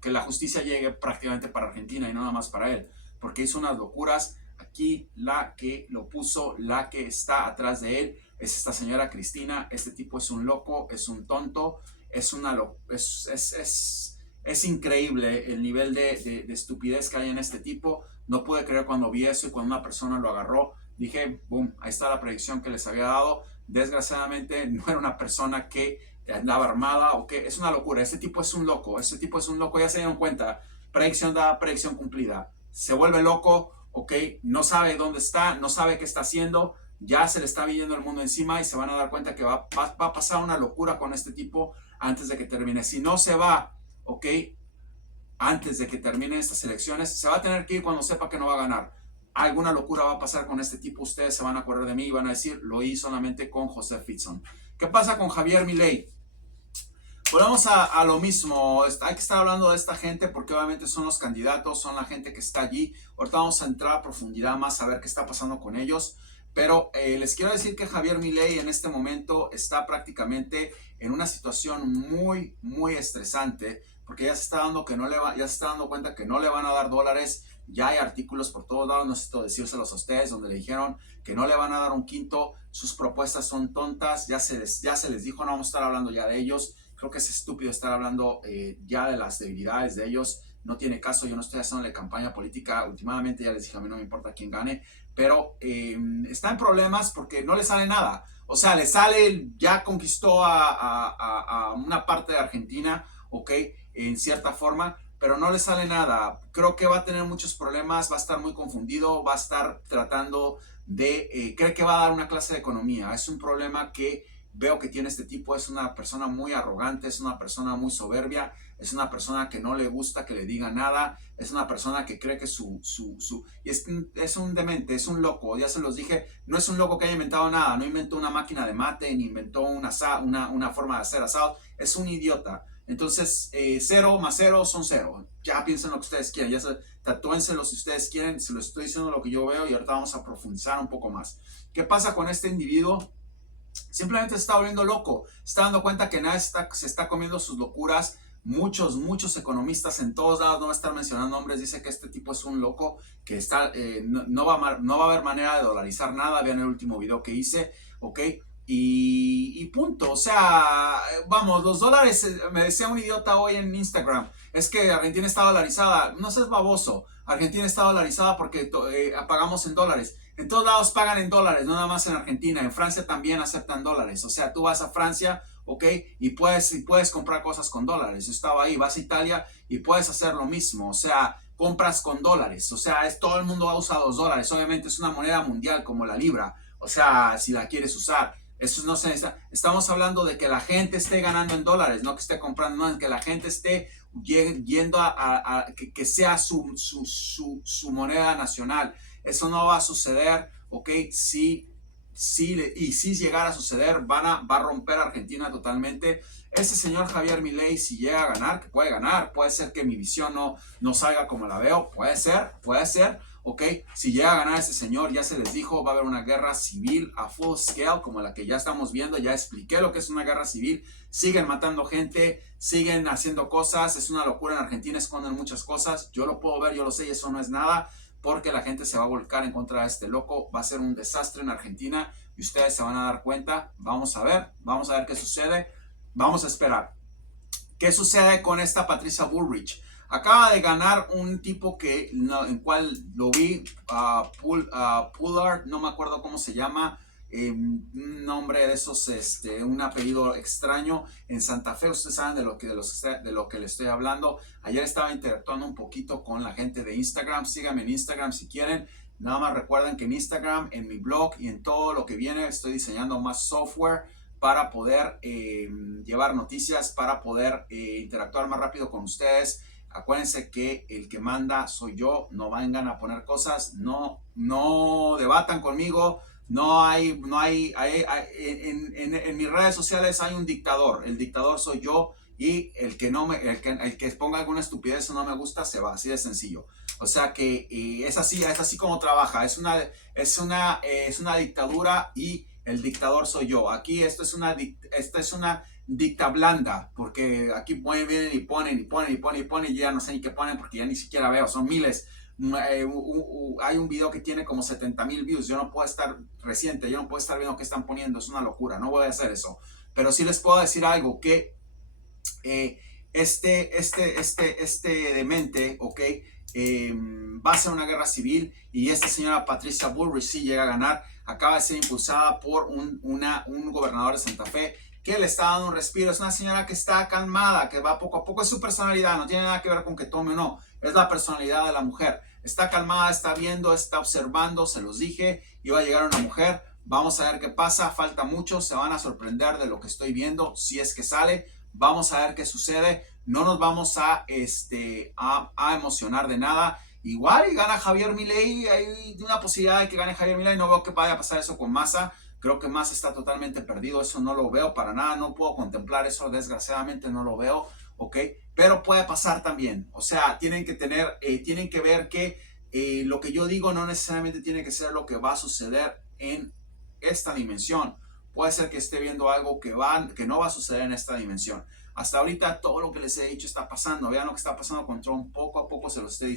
que la justicia llegue prácticamente para Argentina y no nada más para él, porque hizo unas locuras. Aquí la que lo puso, la que está atrás de él, es esta señora Cristina. Este tipo es un loco, es un tonto, es increíble el nivel de estupidez que hay en este tipo. No pude creer cuando vi eso, y cuando una persona lo agarró, dije, boom, ahí está la predicción que les había dado. Desgraciadamente no era una persona que andaba armada, o que es una locura. Este tipo es un loco, ya se dieron cuenta. Predicción dada, predicción cumplida. Se vuelve loco, ok, no sabe dónde está, no sabe qué está haciendo. Ya se le está viniendo el mundo encima, y se van a dar cuenta que va a pasar una locura con este tipo antes de que termine. Si no se va, ok, antes de que terminen estas elecciones, se va a tener que ir cuando sepa que no va a ganar. Alguna locura va a pasar con este tipo. Ustedes se van a acordar de mí y van a decir, lo hice solamente con José Fitzon. ¿Qué pasa con Javier Milei? Volvemos a lo mismo. Hay que estar hablando de esta gente, porque obviamente son los candidatos, son la gente que está allí. Ahorita vamos a entrar a profundidad más, a ver qué está pasando con ellos. Pero les quiero decir que Javier Milei en este momento está prácticamente en una situación muy, muy estresante, porque ya se está dando cuenta que no le van a dar dólares. Ya hay artículos por todos lados, no necesito decírselos a ustedes, donde le dijeron que no le van a dar un quinto. Sus propuestas son tontas. Ya se les dijo, no vamos a estar hablando ya de ellos. Creo que es estúpido estar hablando ya de las debilidades de ellos. No tiene caso. Yo no estoy haciendo campaña política. Últimamente ya les dije, a mí no me importa quién gane, pero está en problemas porque no le sale nada. O sea, le sale, ya conquistó a una parte de Argentina, ok, en cierta forma, pero no le sale nada. Creo que va a tener muchos problemas, va a estar muy confundido, va a estar tratando de, cree que va a dar una clase de economía. Es un problema que veo que tiene este tipo. Es una persona muy arrogante, es una persona muy soberbia, es una persona que no le gusta que le diga nada, es una persona que cree que es un demente, es un loco. Ya se los dije, no es un loco que haya inventado nada, no inventó una máquina de mate, ni inventó una forma de hacer asado, es un idiota. Entonces, 0 más 0 son 0. Ya piensen lo que ustedes quieran, tatúenselo si ustedes quieren. Se lo estoy diciendo lo que yo veo, y ahorita vamos a profundizar un poco más. ¿Qué pasa con este individuo? Simplemente se está volviendo loco, se está dando cuenta que nadie se está comiendo sus locuras. Muchos economistas en todos lados, no voy a estar mencionando nombres, dice que este tipo es un loco, que está, no va a haber manera de dolarizar nada. Vean el último video que hice, ¿ok? Y punto, o sea, vamos, los dólares, me decía un idiota hoy en Instagram, es que Argentina está dolarizada. No seas baboso, Argentina está dolarizada porque pagamos en dólares. En todos lados pagan en dólares, no nada más en Argentina. En Francia también aceptan dólares. O sea, tú vas a Francia, ¿ok? Y puedes comprar cosas con dólares. Yo estaba ahí, vas a Italia y puedes hacer lo mismo. O sea, compras con dólares. O sea, todo el mundo usa los dólares. Obviamente es una moneda mundial como la libra. O sea, si la quieres usar. Eso no se necesita. Estamos hablando de que la gente esté ganando en dólares, no que esté comprando, no, que la gente esté yendo que sea su moneda nacional. Eso no va a suceder, ¿ok? Si llegara a suceder, va a romper Argentina totalmente. Ese señor Javier Milei, si llega a ganar, que puede ganar, puede ser que mi visión no salga como la veo, puede ser, ¿ok? Si llega a ganar ese señor, ya se les dijo, va a haber una guerra civil a full scale, como la que ya estamos viendo. Ya expliqué lo que es una guerra civil. Siguen matando gente, siguen haciendo cosas, es una locura. En Argentina esconden muchas cosas, yo lo puedo ver, yo lo sé, y eso no es nada, porque la gente se va a volcar en contra de este loco. Va a ser un desastre en Argentina y ustedes se van a dar cuenta. Vamos a ver qué sucede, vamos a esperar. ¿Qué sucede con esta Patricia Bullrich? Acaba de ganar un tipo en cual lo vi, Pollard, no me acuerdo cómo se llama, un nombre de esos, un apellido extraño, en Santa Fe. Ustedes saben de lo que les estoy hablando. Ayer estaba interactuando un poquito con la gente de Instagram. Síganme en Instagram si quieren. Nada más recuerden que en Instagram, en mi blog y en todo lo que viene, estoy diseñando más software para poder llevar noticias, para poder interactuar más rápido con ustedes. Acuérdense que el que manda soy yo. No vengan a poner cosas, no debatan conmigo. En mis redes sociales hay un dictador. El dictador soy yo, y el que ponga alguna estupidez o no me gusta se va, así de sencillo. O sea que es así como trabaja. Es una dictadura, y el dictador soy yo. Aquí esta es una dicta blanda, porque aquí vienen y ponen y ya no sé ni qué ponen, porque ya ni siquiera veo, son miles. Hay un video que tiene como 70,000 views. Yo no puedo estar viendo qué están poniendo, es una locura, no voy a hacer eso. Pero sí les puedo decir algo, que este demente, ok, va a ser una guerra civil, y esta señora Patricia Bullrich, si llega a ganar, acaba de ser impulsada por un gobernador de Santa Fe, que le está dando un respiro. Es una señora que está calmada, que va poco a poco. Es su personalidad, no tiene nada que ver con que tome o no, es la personalidad de la mujer. Está calmada, está viendo, está observando. Se los dije, iba a llegar una mujer. Vamos a ver qué pasa, falta mucho, se van a sorprender de lo que estoy viendo, si es que sale. Vamos a ver qué sucede. No nos vamos a emocionar de nada. Igual y gana Javier Milei, hay una posibilidad de que gane Javier Milei. No veo que vaya a pasar eso con Massa. Creo que Massa está totalmente perdido, eso no lo veo para nada, no puedo contemplar eso, desgraciadamente no lo veo, ¿ok? Pero puede pasar también. O sea, tienen que ver que lo que yo digo no necesariamente tiene que ser lo que va a suceder en esta dimensión. Puede ser que esté viendo algo que no va a suceder en esta dimensión. Hasta ahorita todo lo que les he dicho está pasando. Vean lo que está pasando con Trump, poco a poco se los estoy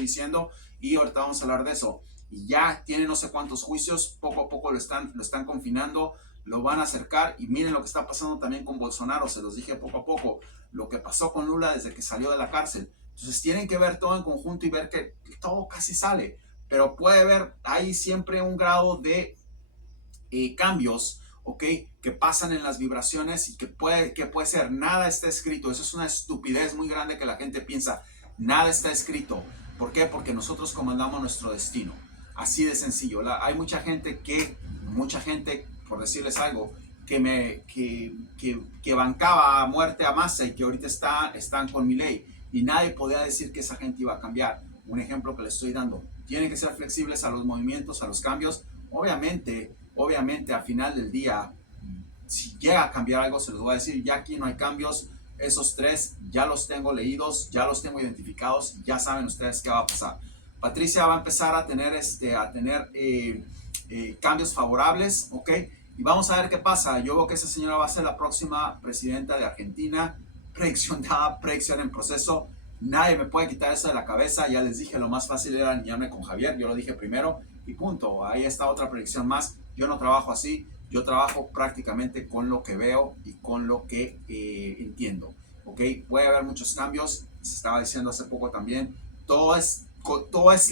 diciendo, y ahorita vamos a hablar de eso. Y ya tiene no sé cuántos juicios, poco a poco lo están confinando, lo van a acercar. Y miren lo que está pasando también con Bolsonaro, se los dije poco a poco, lo que pasó con Lula desde que salió de la cárcel. Entonces tienen que ver todo en conjunto y ver que todo casi sale, pero puede haber ahí siempre un grado de cambios, ¿ok? Que pasan en las vibraciones, y que puede ser, nada está escrito. Eso es una estupidez muy grande que la gente piensa, nada está escrito. ¿Por qué? Porque nosotros comandamos nuestro destino. Así de sencillo. Hay mucha gente, por decirles algo, que bancaba a muerte a Massa, y que ahorita están con Milei, y nadie podía decir que esa gente iba a cambiar. Un ejemplo que les estoy dando. Tienen que ser flexibles a los movimientos, a los cambios. Obviamente, al final del día, si llega a cambiar algo, se los voy a decir. Ya aquí no hay cambios. Esos tres ya los tengo leídos, ya los tengo identificados, ya saben ustedes qué va a pasar. Patricia va a empezar a tener cambios favorables, ¿ok? Y vamos a ver qué pasa. Yo veo que esa señora va a ser la próxima presidenta de Argentina. Predicción dada, predicción en proceso. Nadie me puede quitar eso de la cabeza. Ya les dije, lo más fácil era alinearme con Javier. Yo lo dije primero y punto. Ahí está otra predicción más. Yo no trabajo así. Yo trabajo prácticamente con lo que veo y con lo que entiendo. ¿Ok? Puede haber muchos cambios. Se estaba diciendo hace poco también. Todo es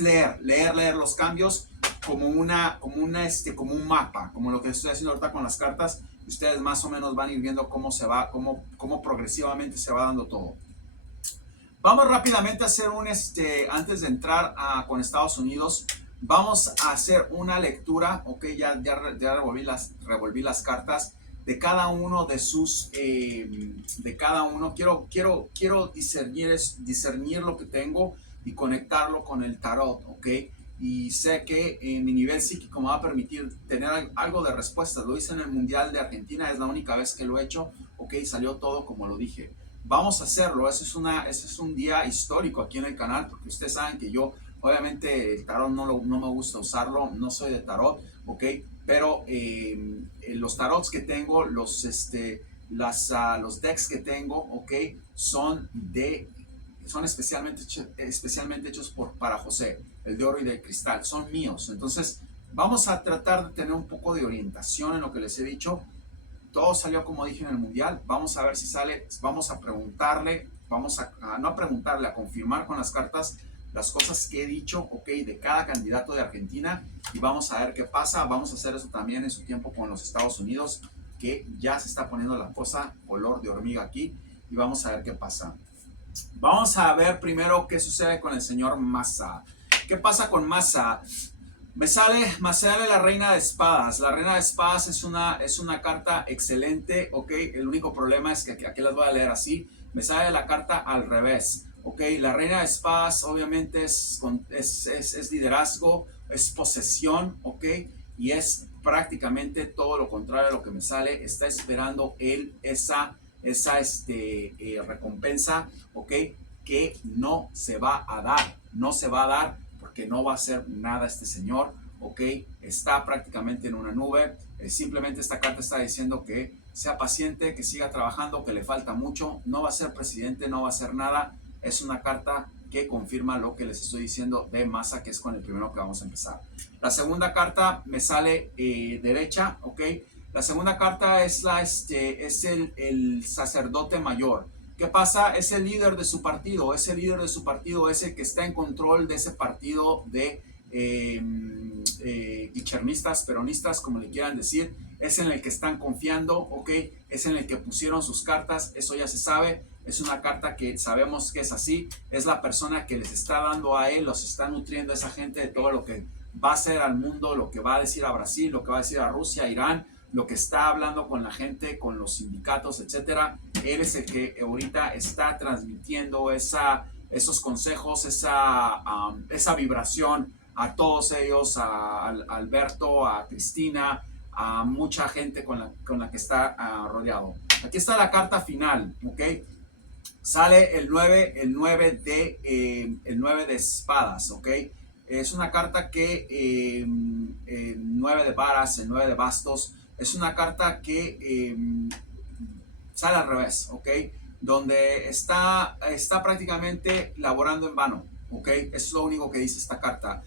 leer los cambios como un mapa, como lo que estoy haciendo ahorita con las cartas. Ustedes más o menos van a ir viendo cómo se va, cómo progresivamente se va dando todo. Vamos rápidamente a hacer antes de entrar con Estados Unidos, vamos a hacer una lectura, ok, ya revolví las cartas de cada uno de sus, de cada uno. Quiero discernir lo que tengo y conectarlo con el tarot, ok. Y sé que mi nivel psíquico me va a permitir tener algo de respuestas. Lo hice en el Mundial de Argentina, es la única vez que lo he hecho, ok, salió todo como lo dije. Vamos a hacerlo, ese es un día histórico aquí en el canal, porque ustedes saben que yo, obviamente, el tarot no me gusta usarlo, no soy de tarot, ok, pero los tarots que tengo, los decks que tengo, ok, son especialmente hechos para José, el de oro y de cristal, son míos. Entonces, vamos a tratar de tener un poco de orientación en lo que les he dicho. Todo salió como dije en el Mundial. Vamos a ver si sale. Vamos a preguntarle, no a preguntarle, a confirmar con las cartas las cosas que he dicho, ok, de cada candidato de Argentina. Y vamos a ver qué pasa. Vamos a hacer eso también en su tiempo con los Estados Unidos, que ya se está poniendo la cosa color de hormiga aquí. Y vamos a ver qué pasa. Vamos a ver primero qué sucede con el señor Massa. ¿Qué pasa con Massa? Me sale la reina de espadas. La reina de espadas es una carta excelente, ok. El único problema es que aquí las voy a leer así. Me sale la carta al revés, ok. La reina de espadas obviamente es liderazgo, es posesión, ok. Y es prácticamente todo lo contrario a lo que me sale. Está esperando él esa recompensa, ok, que no se va a dar. No se va a dar porque no va a hacer nada este señor, ok, está prácticamente en una nube. Simplemente esta carta está diciendo que sea paciente, que siga trabajando, que le falta mucho, no va a ser presidente, no va a hacer nada. Es una carta que confirma lo que les estoy diciendo de Massa, que es con el primero que vamos a empezar. La segunda carta me sale derecha, ok. La segunda carta es el sacerdote mayor. ¿Qué pasa? Es el líder de su partido, es el que está en control de ese partido de guillermistas, peronistas, como le quieran decir. Es en el que están confiando, ok, es en el que pusieron sus cartas, eso ya se sabe. Es una carta que sabemos que es así, es la persona que les está dando a él, los está nutriendo a esa gente de todo lo que va a hacer al mundo, lo que va a decir a Brasil, lo que va a decir a Rusia, a Irán, lo que está hablando con la gente, con los sindicatos, etcétera. Él es el que ahorita está transmitiendo esos consejos, esa vibración a todos ellos, a Alberto, a Cristina, a mucha gente con la que está rodeado. Aquí está la carta final, ¿ok? Sale el 9 de espadas, ¿ok? Es una carta que el 9 de varas, el 9 de bastos, es una carta que sale al revés, ¿ok? Donde está prácticamente laborando en vano, ¿ok? Es lo único que dice esta carta.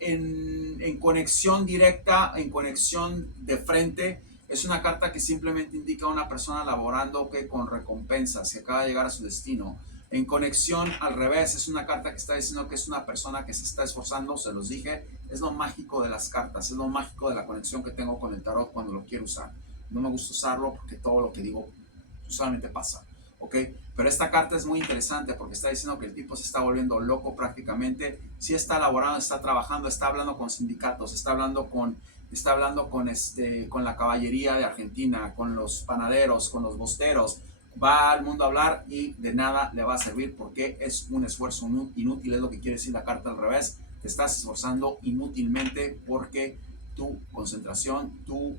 En conexión directa, en conexión de frente, es una carta que simplemente indica a una persona laborando, ¿okay?, con recompensas, que acaba de llegar a su destino. En conexión al revés, es una carta que está diciendo que es una persona que se está esforzando, se los dije. Es lo mágico de las cartas, es lo mágico de la conexión que tengo con el tarot cuando lo quiero usar. No me gusta usarlo porque todo lo que digo solamente pasa, ¿ok? Pero esta carta es muy interesante porque está diciendo que el tipo se está volviendo loco prácticamente. Sí está laborando, está trabajando, está hablando con sindicatos, está hablando con la caballería de Argentina, con los panaderos, con los bosteros. Va al mundo a hablar y de nada le va a servir porque es un esfuerzo inútil, es lo que quiere decir la carta al revés. Te estás esforzando inútilmente porque tu concentración, tu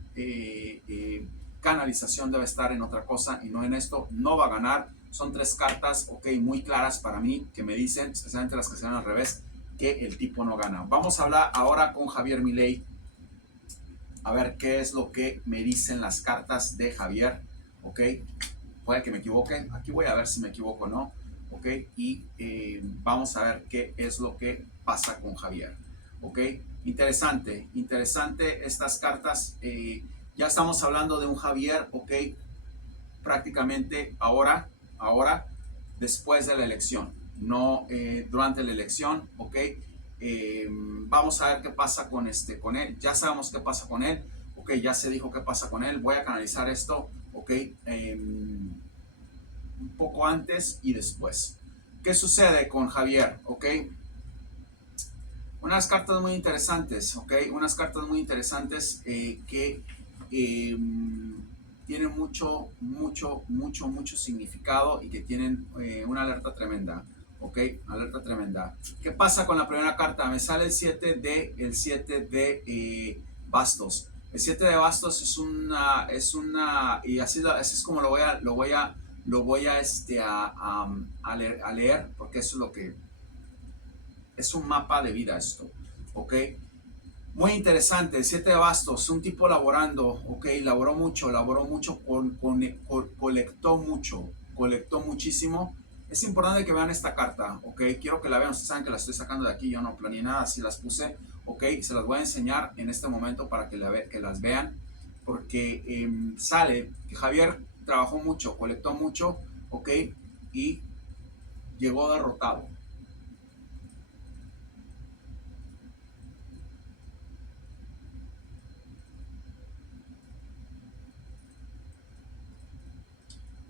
canalización debe estar en otra cosa y no en esto. No va a ganar. Son tres cartas, ok, muy claras para mí que me dicen, especialmente las que se dan al revés, que el tipo no gana. Vamos a hablar ahora con Javier Milei. a ver qué es lo que me dicen las cartas de Javier, ¿ok? Puede que me equivoque, aquí voy a ver si me equivoco o no, ¿ok? Y vamos a ver qué es lo que pasa con Javier, ¿ok? Interesante, interesante estas cartas. Ya estamos hablando de un Javier, ¿ok? Prácticamente ahora, después de la elección, no durante la elección, ¿ok? Vamos a ver qué pasa con él. Ya sabemos qué pasa con él, ¿ok? Ya se dijo qué pasa con él. Voy a canalizar esto, ¿ok? Un poco antes y después. ¿Qué sucede con Javier? ¿Ok? Unas cartas muy interesantes, ¿ok? Unas cartas muy interesantes que tienen mucho significado y que tienen una alerta tremenda, ¿ok? Alerta tremenda. ¿Qué pasa con la primera carta? Me sale el 7 de bastos. El 7 de bastos y así es como lo voy a leer, porque eso es lo que es un mapa de vida esto, ¿ok? Muy interesante, el 7 de bastos, un tipo laborando, ¿ok? Laboró mucho, colectó muchísimo. Es importante que vean esta carta, ¿ok? Quiero que la vean, ustedes saben que la estoy sacando de aquí, yo no planeé nada, así las puse, ¿ok? Se las voy a enseñar en este momento para que las vean, porque sale que Javier trabajó mucho, colectó mucho, ¿ok? Y llegó derrotado.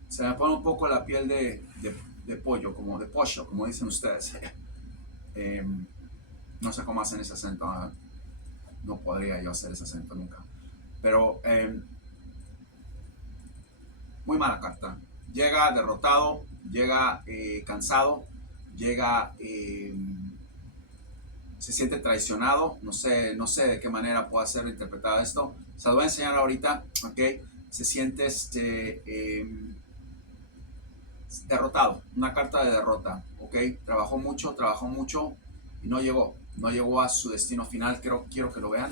Se me pone un poco la piel de pollo, como dicen ustedes. Eh, no sé cómo hacen ese acento. No podría yo hacer ese acento nunca. Pero muy mala carta. Llega derrotado, llega cansado, llega, se siente traicionado. No sé de qué manera puede ser interpretado esto. Se lo voy a enseñar ahorita, ¿ok? Se siente derrotado, una carta de derrota, ¿ok? Trabajó mucho y no llegó a su destino final. Quiero que lo vean.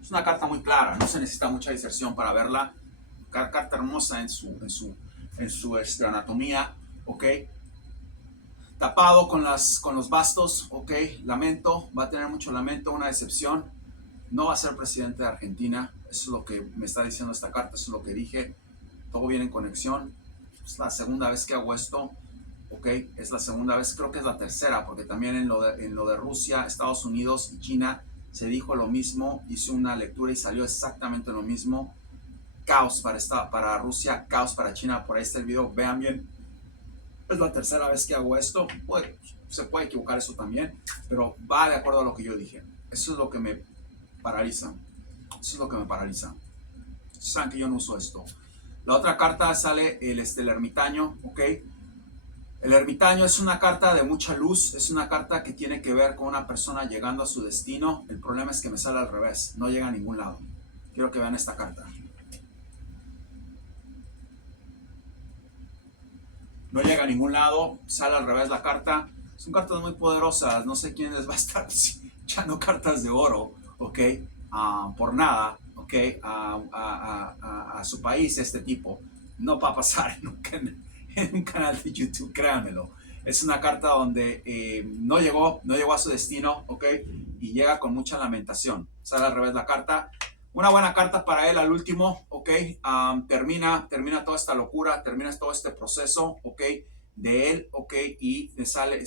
Es una carta muy clara, no se necesita mucha diserción para verla. Carta hermosa en su anatomía, ¿ok? Tapado con los bastos, ¿ok? Lamento, va a tener mucho lamento, una decepción. No va a ser presidente de Argentina. Eso es lo que me está diciendo esta carta, eso es lo que dije. Todo viene en conexión. Es la segunda vez que hago esto, ¿ok? Es la segunda vez, creo que es la tercera, porque también en lo de Rusia, Estados Unidos y China se dijo lo mismo. Hice una lectura y salió exactamente lo mismo. Caos para Rusia, caos para China. Por ahí está el video, vean bien. Es la tercera vez que hago esto. Se puede equivocar eso también, pero va de acuerdo a lo que yo dije. Eso es lo que me paraliza. Eso es lo que me paraliza. Saben que yo no uso esto. La otra carta sale el ermitaño, ¿ok? El ermitaño es una carta de mucha luz, es una carta que tiene que ver con una persona llegando a su destino. El problema es que me sale al revés, no llega a ningún lado. Quiero que vean esta carta. No llega a ningún lado, sale al revés la carta. Son cartas muy poderosas, no sé quién les va a estar echando cartas de oro, ¿ok? Por nada, ¿ok? A su país, este tipo. No va a pasar nunca en un canal de YouTube, créanmelo. Es una carta donde no llegó a su destino, ¿ok? Y llega con mucha lamentación. Sale al revés la carta. Una buena carta para él al último, ¿ok? Termina toda esta locura, termina todo este proceso, ¿ok? De él, ¿ok? Y sale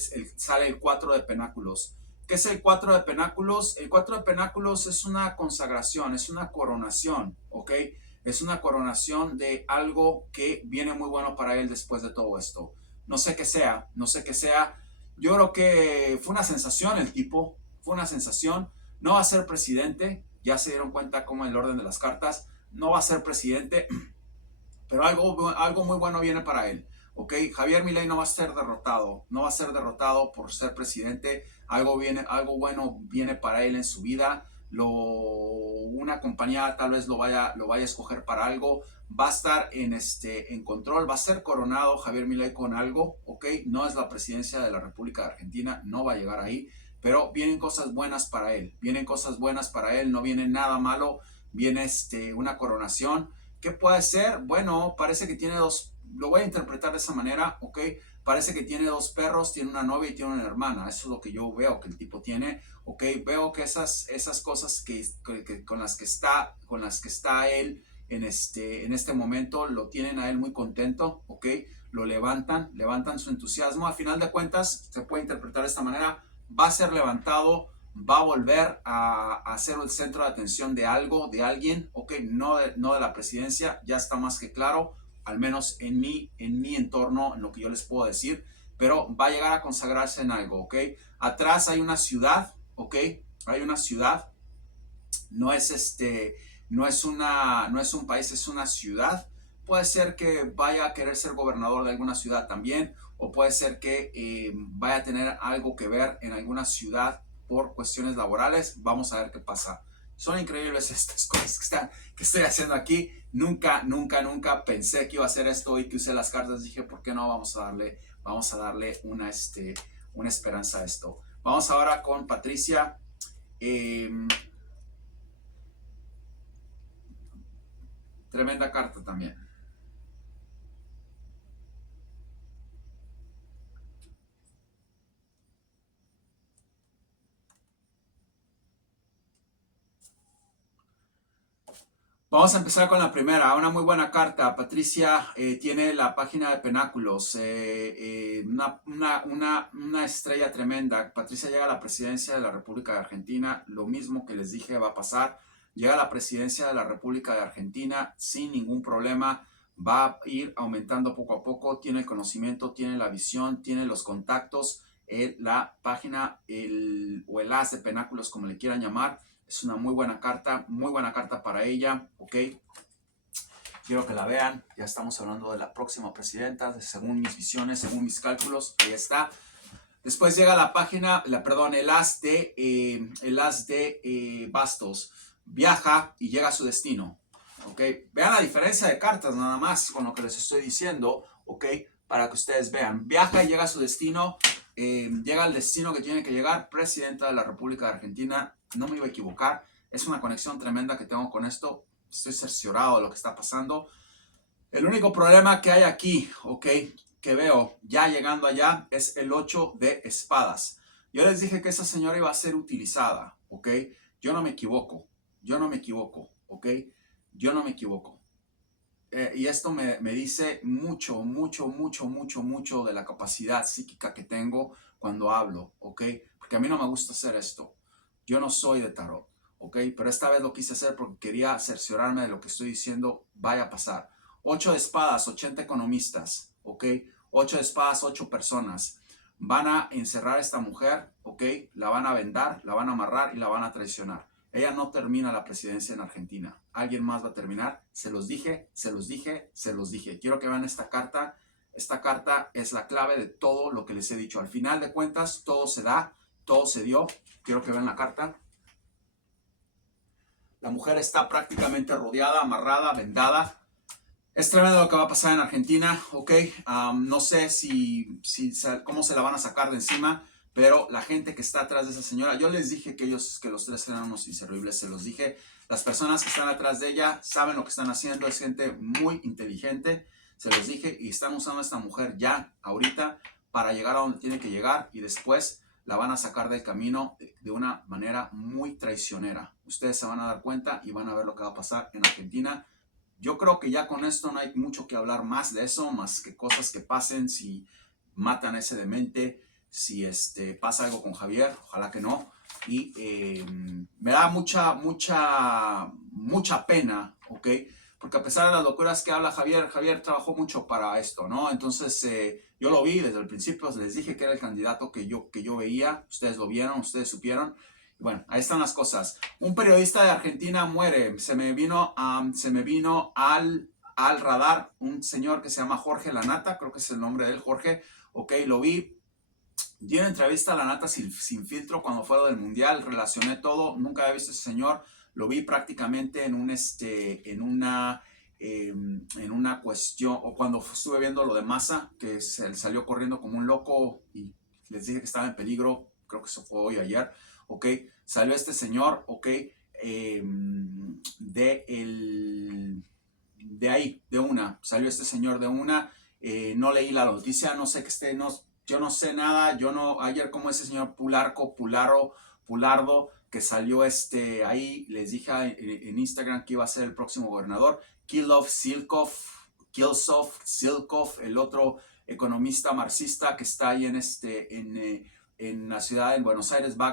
el 4 de penáculos. ¿Qué es el 4 de penáculos? El 4 de penáculos es una consagración, es una coronación, ¿ok? Es una coronación de algo que viene muy bueno para él después de todo esto. No sé qué sea. Yo creo que fue una sensación el tipo, fue una sensación. No va a ser presidente, ya se dieron cuenta cómo el orden de las cartas. No va a ser presidente, pero algo muy bueno viene para él. ¿Ok? Javier Milei no va a ser derrotado por ser presidente. Algo bueno viene para él en su vida. Una compañía tal vez lo vaya a escoger para algo. Va a estar en control, va a ser coronado Javier Milei con algo, ¿ok? No es la presidencia de la República de Argentina, no va a llegar ahí. pero vienen cosas buenas para él, vienen cosas buenas para él, no viene nada malo, viene una coronación. ¿Qué puede ser? Bueno, parece que tiene dos, lo voy a interpretar de esa manera, ¿ok? Parece que tiene dos perros, tiene una novia y tiene una hermana. Eso es lo que yo veo que el tipo tiene, ¿ok? Veo que esas cosas con las que está él en este momento lo tienen a él muy contento, ¿ok? Lo levantan su entusiasmo. A final de cuentas, se puede interpretar de esta manera, va a ser levantado, va a volver a ser el centro de atención de algo, de alguien, ok, no de la presidencia, ya está más que claro, al menos en mi entorno, en lo que yo les puedo decir, pero va a llegar a consagrarse en algo, ok. Atrás hay una ciudad, ok, hay una ciudad, no es no es un país, es una ciudad. Puede ser que vaya a querer ser gobernador de alguna ciudad también, o puede ser que vaya a tener algo que ver en alguna ciudad por cuestiones laborales. Vamos a ver qué pasa. Son increíbles estas cosas que estoy haciendo aquí. Nunca pensé que iba a hacer esto y que usé las cartas. Dije, ¿por qué no? Vamos a darle una esperanza a esto. Vamos ahora con Patricia. Eh, Tremenda carta también. Vamos a empezar con la primera, una muy buena carta. Patricia tiene la página de Penáculos, una estrella tremenda. Patricia llega a la presidencia de la República de Argentina, lo mismo que les dije va a pasar. Llega a la presidencia de la República de Argentina sin ningún problema, va a ir aumentando poco a poco, tiene el conocimiento, tiene la visión, tiene los contactos, la página o el as de Penáculos, como le quieran llamar. Es una muy buena carta para ella, ¿ok? Quiero que la vean. Ya estamos hablando de la próxima presidenta, según mis visiones, según mis cálculos. Ahí está. Después llega la página, el as de bastos. Viaja y llega a su destino, ¿ok? Vean la diferencia de cartas nada más con lo que les estoy diciendo, ¿ok? Para que ustedes vean. Viaja y llega a su destino. Llega al destino que tiene que llegar. Presidenta de la República de Argentina. No me iba a equivocar. Es una conexión tremenda que tengo con esto. Estoy cerciorado de lo que está pasando. El único problema que hay aquí, ¿ok? Que veo ya llegando allá es el 8 de espadas. Yo les dije que esa señora iba a ser utilizada, ¿ok? Yo no me equivoco, ¿ok? Yo no me equivoco. Y esto me dice mucho de la capacidad psíquica que tengo cuando hablo, ¿ok? Porque a mí no me gusta hacer esto. Yo no soy de tarot, ¿ok? Pero esta vez lo quise hacer porque quería cerciorarme de lo que estoy diciendo vaya a pasar. 8 de espadas, 80 economistas, ¿ok? 8 de espadas, 8 personas. Van a encerrar a esta mujer, ¿ok? La van a vendar, la van a amarrar y la van a traicionar. Ella no termina la presidencia en Argentina. Alguien más va a terminar. Se los dije. Quiero que vean esta carta. Esta carta es la clave de todo lo que les he dicho. Al final de cuentas, todo se da, todo se dio. Quiero que vean la carta. La mujer está prácticamente rodeada, amarrada, vendada. Es tremendo lo que va a pasar en Argentina, ¿ok? No sé cómo se la van a sacar de encima, pero la gente que está atrás de esa señora, yo les dije que los tres eran unos inservibles, se los dije. Las personas que están atrás de ella saben lo que están haciendo, es gente muy inteligente, se los dije, y están usando a esta mujer ya, ahorita, para llegar a donde tiene que llegar, y después la van a sacar del camino de una manera muy traicionera. Ustedes se van a dar cuenta y van a ver lo que va a pasar en Argentina. Yo creo que ya con esto no hay mucho que hablar más de eso, más que cosas que pasen, si matan a ese demente, si pasa algo con Javier, ojalá que no. Y me da mucha pena, ¿ok? Porque a pesar de las locuras que habla Javier trabajó mucho para esto, ¿no? Entonces yo lo vi desde el principio, les dije que era el candidato que yo veía, ustedes lo vieron, ustedes supieron. Bueno, ahí están las cosas. Un periodista de Argentina muere. Se me vino al radar un señor que se llama Jorge Lanata, creo que es el nombre de él, Jorge. Ok, lo vi. Di una entrevista a Lanata sin filtro cuando fue lo del Mundial. Relacioné todo. Nunca había visto a ese señor. Lo vi prácticamente en una cuestión, o cuando estuve viendo lo de Massa, que salió corriendo como un loco y les dije que estaba en peligro. creo que se fue hoy o ayer, ok, salió este señor, ok, de ahí, de una, salió este señor de una, no leí la noticia, no sé que esté, no, yo no sé nada, yo no, ayer como ese señor Pulardo, que salió ahí, les dije en Instagram que iba a ser el próximo gobernador, Silkov, el otro economista marxista que está ahí en la ciudad de Buenos Aires, va a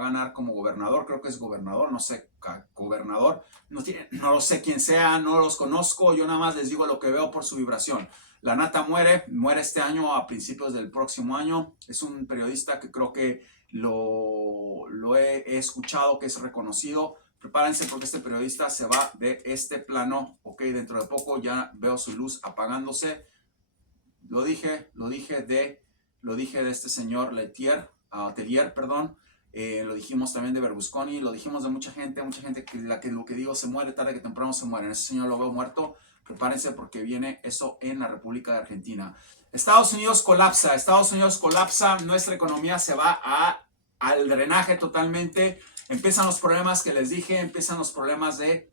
ganar como gobernador, creo que es gobernador, no sé, gobernador, no lo sé quién sea, no los conozco, yo nada más les digo lo que veo por su vibración. La Nata muere este año a principios del próximo año, es un periodista que creo que lo he escuchado, que es reconocido. Prepárense porque este periodista se va de este plano, ok, dentro de poco ya veo su luz apagándose. Lo dije de este señor Tellier, perdón. Lo dijimos también de Berlusconi, lo dijimos de mucha gente que lo que digo se muere, tarde que temprano se muere. Ese señor lo veo muerto. Prepárense porque viene eso en la República de Argentina. Estados Unidos colapsa, nuestra economía se va al drenaje totalmente. Empiezan los problemas que les dije, empiezan los problemas de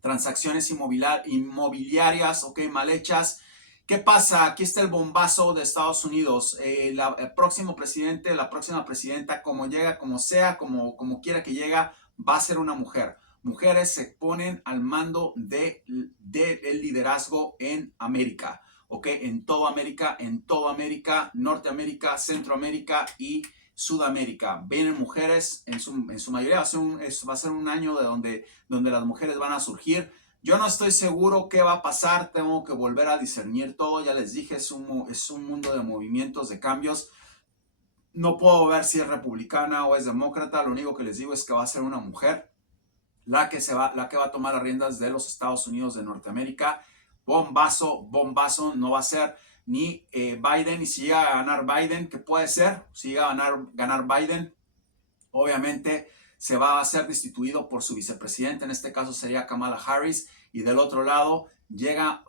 transacciones inmobiliarias, ok, mal hechas. ¿Qué pasa? Aquí está el bombazo de Estados Unidos. El próximo presidente, la próxima presidenta, como llega, como sea, como quiera que llega, va a ser una mujer. Mujeres se ponen al mando del liderazgo en América, ¿ok? En toda América, Norteamérica, Centroamérica y Sudamérica. Vienen mujeres, en su mayoría va a ser un año de donde las mujeres van a surgir. Yo no estoy seguro qué va a pasar, tengo que volver a discernir todo, ya les dije, es un mundo de movimientos, de cambios. No puedo ver si es republicana o es demócrata, lo único que les digo es que va a ser una mujer la que va a tomar las riendas de los Estados Unidos de Norteamérica. Bombazo, no va a ser ni Biden, y si llega a ganar Biden, ¿qué puede ser? Si llega a ganar Biden, obviamente se va a ser destituido por su vicepresidente, en este caso sería Kamala Harris, y del otro lado llega,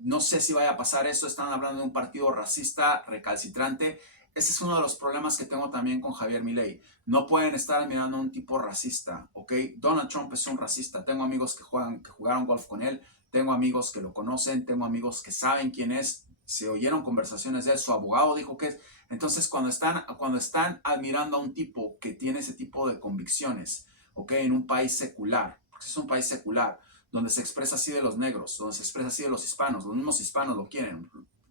no sé si vaya a pasar eso, están hablando de un partido racista recalcitrante. Ese es uno de los problemas que tengo también con Javier Milei. No pueden estar mirando a un tipo racista, ¿ok? Donald Trump es un racista. Tengo amigos que jugaron golf con él, tengo amigos que lo conocen, tengo amigos que saben quién es, se oyeron conversaciones de él, su abogado dijo que es. Entonces, cuando están admirando a un tipo que tiene ese tipo de convicciones, ¿ok? En un país secular, porque es un país secular, donde se expresa así de los negros, donde se expresa así de los hispanos, los mismos hispanos lo quieren,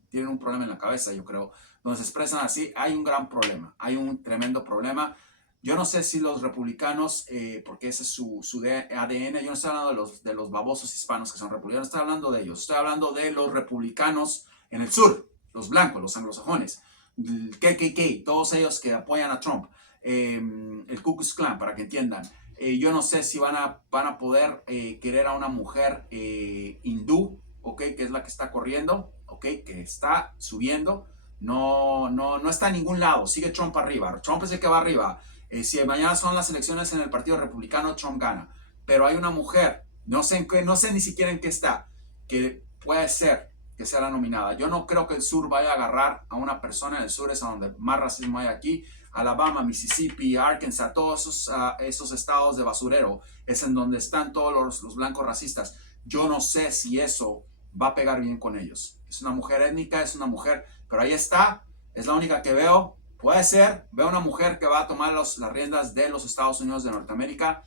tienen un problema en la cabeza, yo creo, donde se expresan así, hay un gran problema, hay un tremendo problema. Yo no sé si los republicanos, porque ese es su ADN, yo no estoy hablando de los babosos hispanos que son republicanos, estoy hablando de ellos, estoy hablando de los republicanos en el sur, los blancos, los anglosajones, el KKK, todos ellos que apoyan a Trump, el Ku Klux Klan, para que entiendan. Yo no sé si van a poder querer a una mujer hindú, ¿ok? Que es la que está corriendo, ¿ok? Que está subiendo. No está en ningún lado, sigue Trump arriba. Trump es el que va arriba. Si mañana son las elecciones en el Partido Republicano, Trump gana. Pero hay una mujer, no sé ni siquiera en qué está, que puede ser que sea la nominada. Yo no creo que el sur vaya a agarrar a una persona. En el sur es a donde más racismo hay aquí. Alabama, Mississippi, Arkansas, todos esos estados de basurero, es en donde están todos los blancos racistas. Yo no sé si eso va a pegar bien con ellos. Es una mujer étnica, es una mujer, pero ahí está, es la única que veo. Puede ser, veo una mujer que va a tomar las riendas de los Estados Unidos de Norteamérica.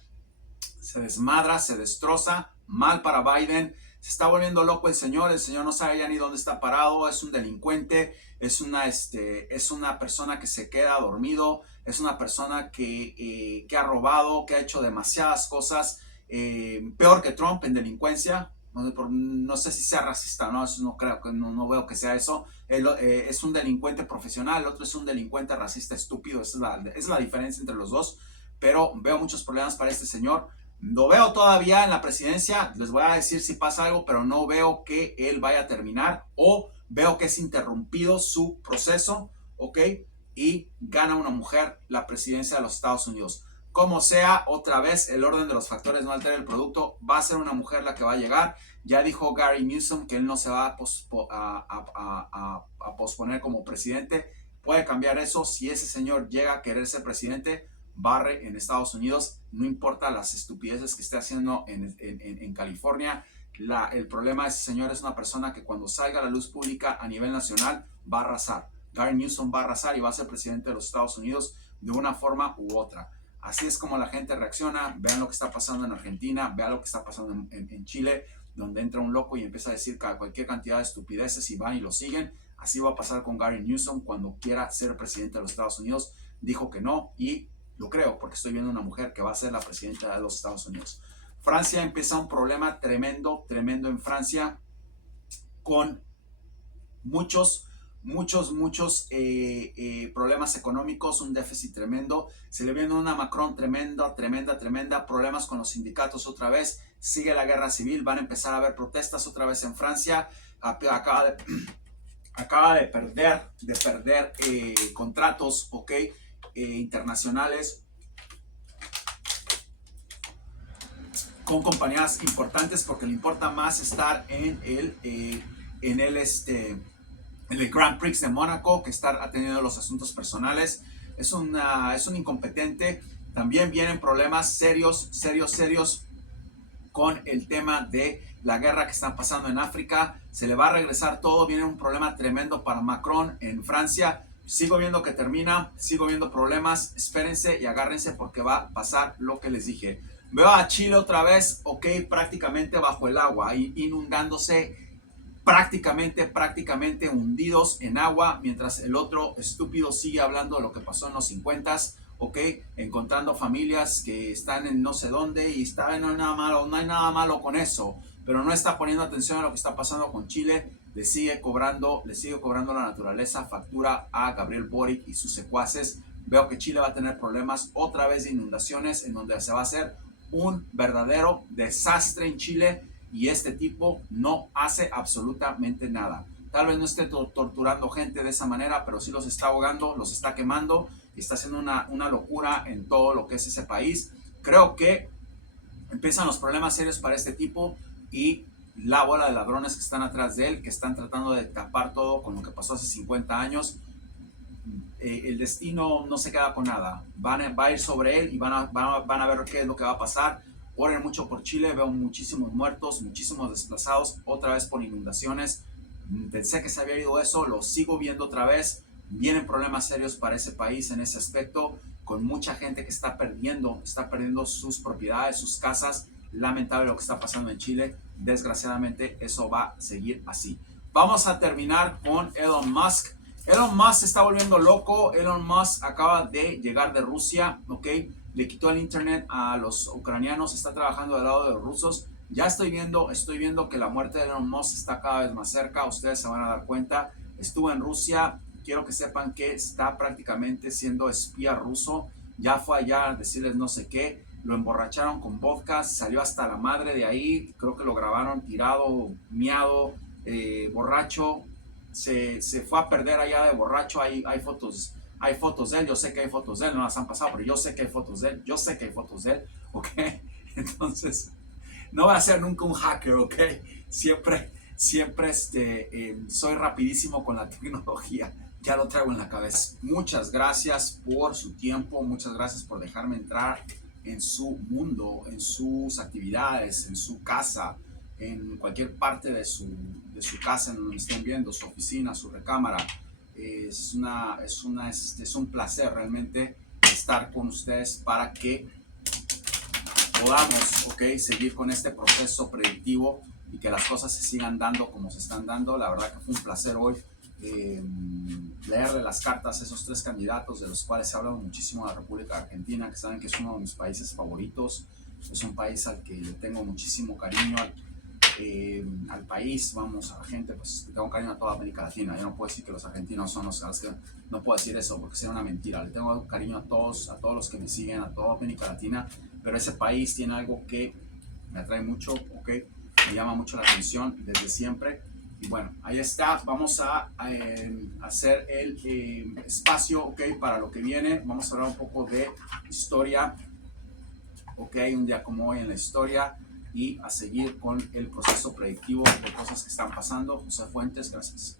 Se desmadra, se destroza, mal para Biden. Se está volviendo loco el señor no sabe ya ni dónde está parado, es un delincuente, es una persona que se queda dormido, es una persona que ha robado, que ha hecho demasiadas cosas, peor que Trump en delincuencia. No sé si sea racista, no, eso no creo, no veo que sea eso. Él, es un delincuente profesional, el otro es un delincuente racista estúpido, esa es la diferencia entre los dos, pero veo muchos problemas para este señor. Lo veo todavía en la presidencia, les voy a decir si pasa algo, pero no veo que él vaya a terminar, o veo que es interrumpido su proceso, ¿ok? Y gana una mujer la presidencia de los Estados Unidos. Como sea, otra vez, el orden de los factores no altera el producto, va a ser una mujer la que va a llegar. Ya dijo Gary Newsom que él no se va a posponer como presidente. puede cambiar eso. Si ese señor llega a querer ser presidente, barre en Estados Unidos, no importa las estupideces que esté haciendo en California. El problema de ese señor es una persona que cuando salga a la luz pública a nivel nacional va a arrasar. Gavin Newsom va a arrasar y va a ser presidente de los Estados Unidos de una forma u otra. Así es como la gente reacciona. Vean lo que está pasando en Argentina, vean lo que está pasando en Chile, donde entra un loco y empieza a decir cualquier cantidad de estupideces y van y lo siguen. Así va a pasar con Gavin Newsom cuando quiera ser presidente de los Estados Unidos. Dijo que no y lo creo porque estoy viendo una mujer que va a ser la presidenta de los Estados Unidos. Francia empieza un problema tremendo en Francia con muchos problemas económicos, un déficit tremendo. Se le viene una Macron tremenda, problemas con los sindicatos otra vez. Sigue la guerra civil, van a empezar a haber protestas otra vez en Francia. Acaba de perder contratos, internacionales con compañías importantes porque le importa más estar en el Grand Prix de Mónaco que estar atendiendo los asuntos personales. Es un incompetente. También vienen problemas serios con el tema de la guerra que están pasando en África. Se le va a regresar todo. Viene un problema tremendo para Macron en Francia. Sigo viendo que termina, sigo viendo problemas. Espérense y agárrense porque va a pasar lo que les dije. Veo a Chile otra vez, prácticamente bajo el agua, inundándose, prácticamente hundidos en agua, mientras el otro estúpido sigue hablando de lo que pasó en los 50s, encontrando familias que están en no sé dónde y no hay nada malo con eso, pero no está poniendo atención a lo que está pasando con Chile. Le sigue cobrando la naturaleza factura a Gabriel Boric y sus secuaces. Veo que Chile va a tener problemas otra vez de inundaciones, en donde se va a hacer un verdadero desastre en Chile y este tipo no hace absolutamente nada. Tal vez no esté torturando gente de esa manera, pero sí los está ahogando, los está quemando y está haciendo una locura en todo lo que es ese país. Creo que empiezan los problemas serios para este tipo y la bola de ladrones que están atrás de él, que están tratando de tapar todo con lo que pasó hace 50 años. El destino no se queda con nada. Va a ir sobre él y van a ver qué es lo que va a pasar. Oren mucho por Chile. Veo muchísimos muertos, muchísimos desplazados, otra vez por inundaciones. Pensé que se había ido eso, lo sigo viendo otra vez. Vienen problemas serios para ese país en ese aspecto, con mucha gente que está perdiendo sus propiedades, sus casas. Lamentable lo que está pasando en Chile. Desgraciadamente eso va a seguir así. Vamos a terminar con Elon Musk. Elon Musk se está volviendo loco. Elon Musk acaba de llegar de Rusia, le quitó el internet a los ucranianos, está trabajando del lado de los rusos. Ya estoy viendo que la muerte de Elon Musk está cada vez más cerca. Ustedes se van a dar cuenta. Estuvo en Rusia. Quiero que sepan que está prácticamente siendo espía ruso. Ya fue allá a decirles no sé qué. Lo emborracharon con vodka. Salió hasta la madre de ahí. Creo que lo grabaron tirado, miado, borracho. Se fue a perder allá de borracho. Hay fotos de él. Yo sé que hay fotos de él. No las han pasado, pero yo sé que hay fotos de él. Entonces, no voy a ser nunca un hacker, Siempre soy rapidísimo con la tecnología. Ya lo traigo en la cabeza. Muchas gracias por su tiempo. Muchas gracias por dejarme entrar en su mundo, en sus actividades, en su casa, en cualquier parte de su casa en donde estén viendo, su oficina, su recámara. Es un placer realmente estar con ustedes para que podamos seguir con este proceso predictivo y que las cosas se sigan dando como se están dando. La verdad que fue un placer hoy leerle las cartas a esos 3 candidatos de los cuales se ha hablado muchísimo de la República Argentina, que saben que es uno de mis países favoritos. Es un país al que le tengo muchísimo cariño, al país, a la gente, pues le tengo cariño a toda América Latina. Yo no puedo decir que los argentinos son los que no puedo decir eso porque sería una mentira. Le tengo cariño a todos los que me siguen, a toda América Latina, pero ese país tiene algo que me atrae mucho, me llama mucho la atención desde siempre. Y bueno, ahí está. Vamos a hacer el espacio, para lo que viene. Vamos a hablar un poco de historia, un día como hoy en la historia, y a seguir con el proceso predictivo de cosas que están pasando. José Fuentes, gracias.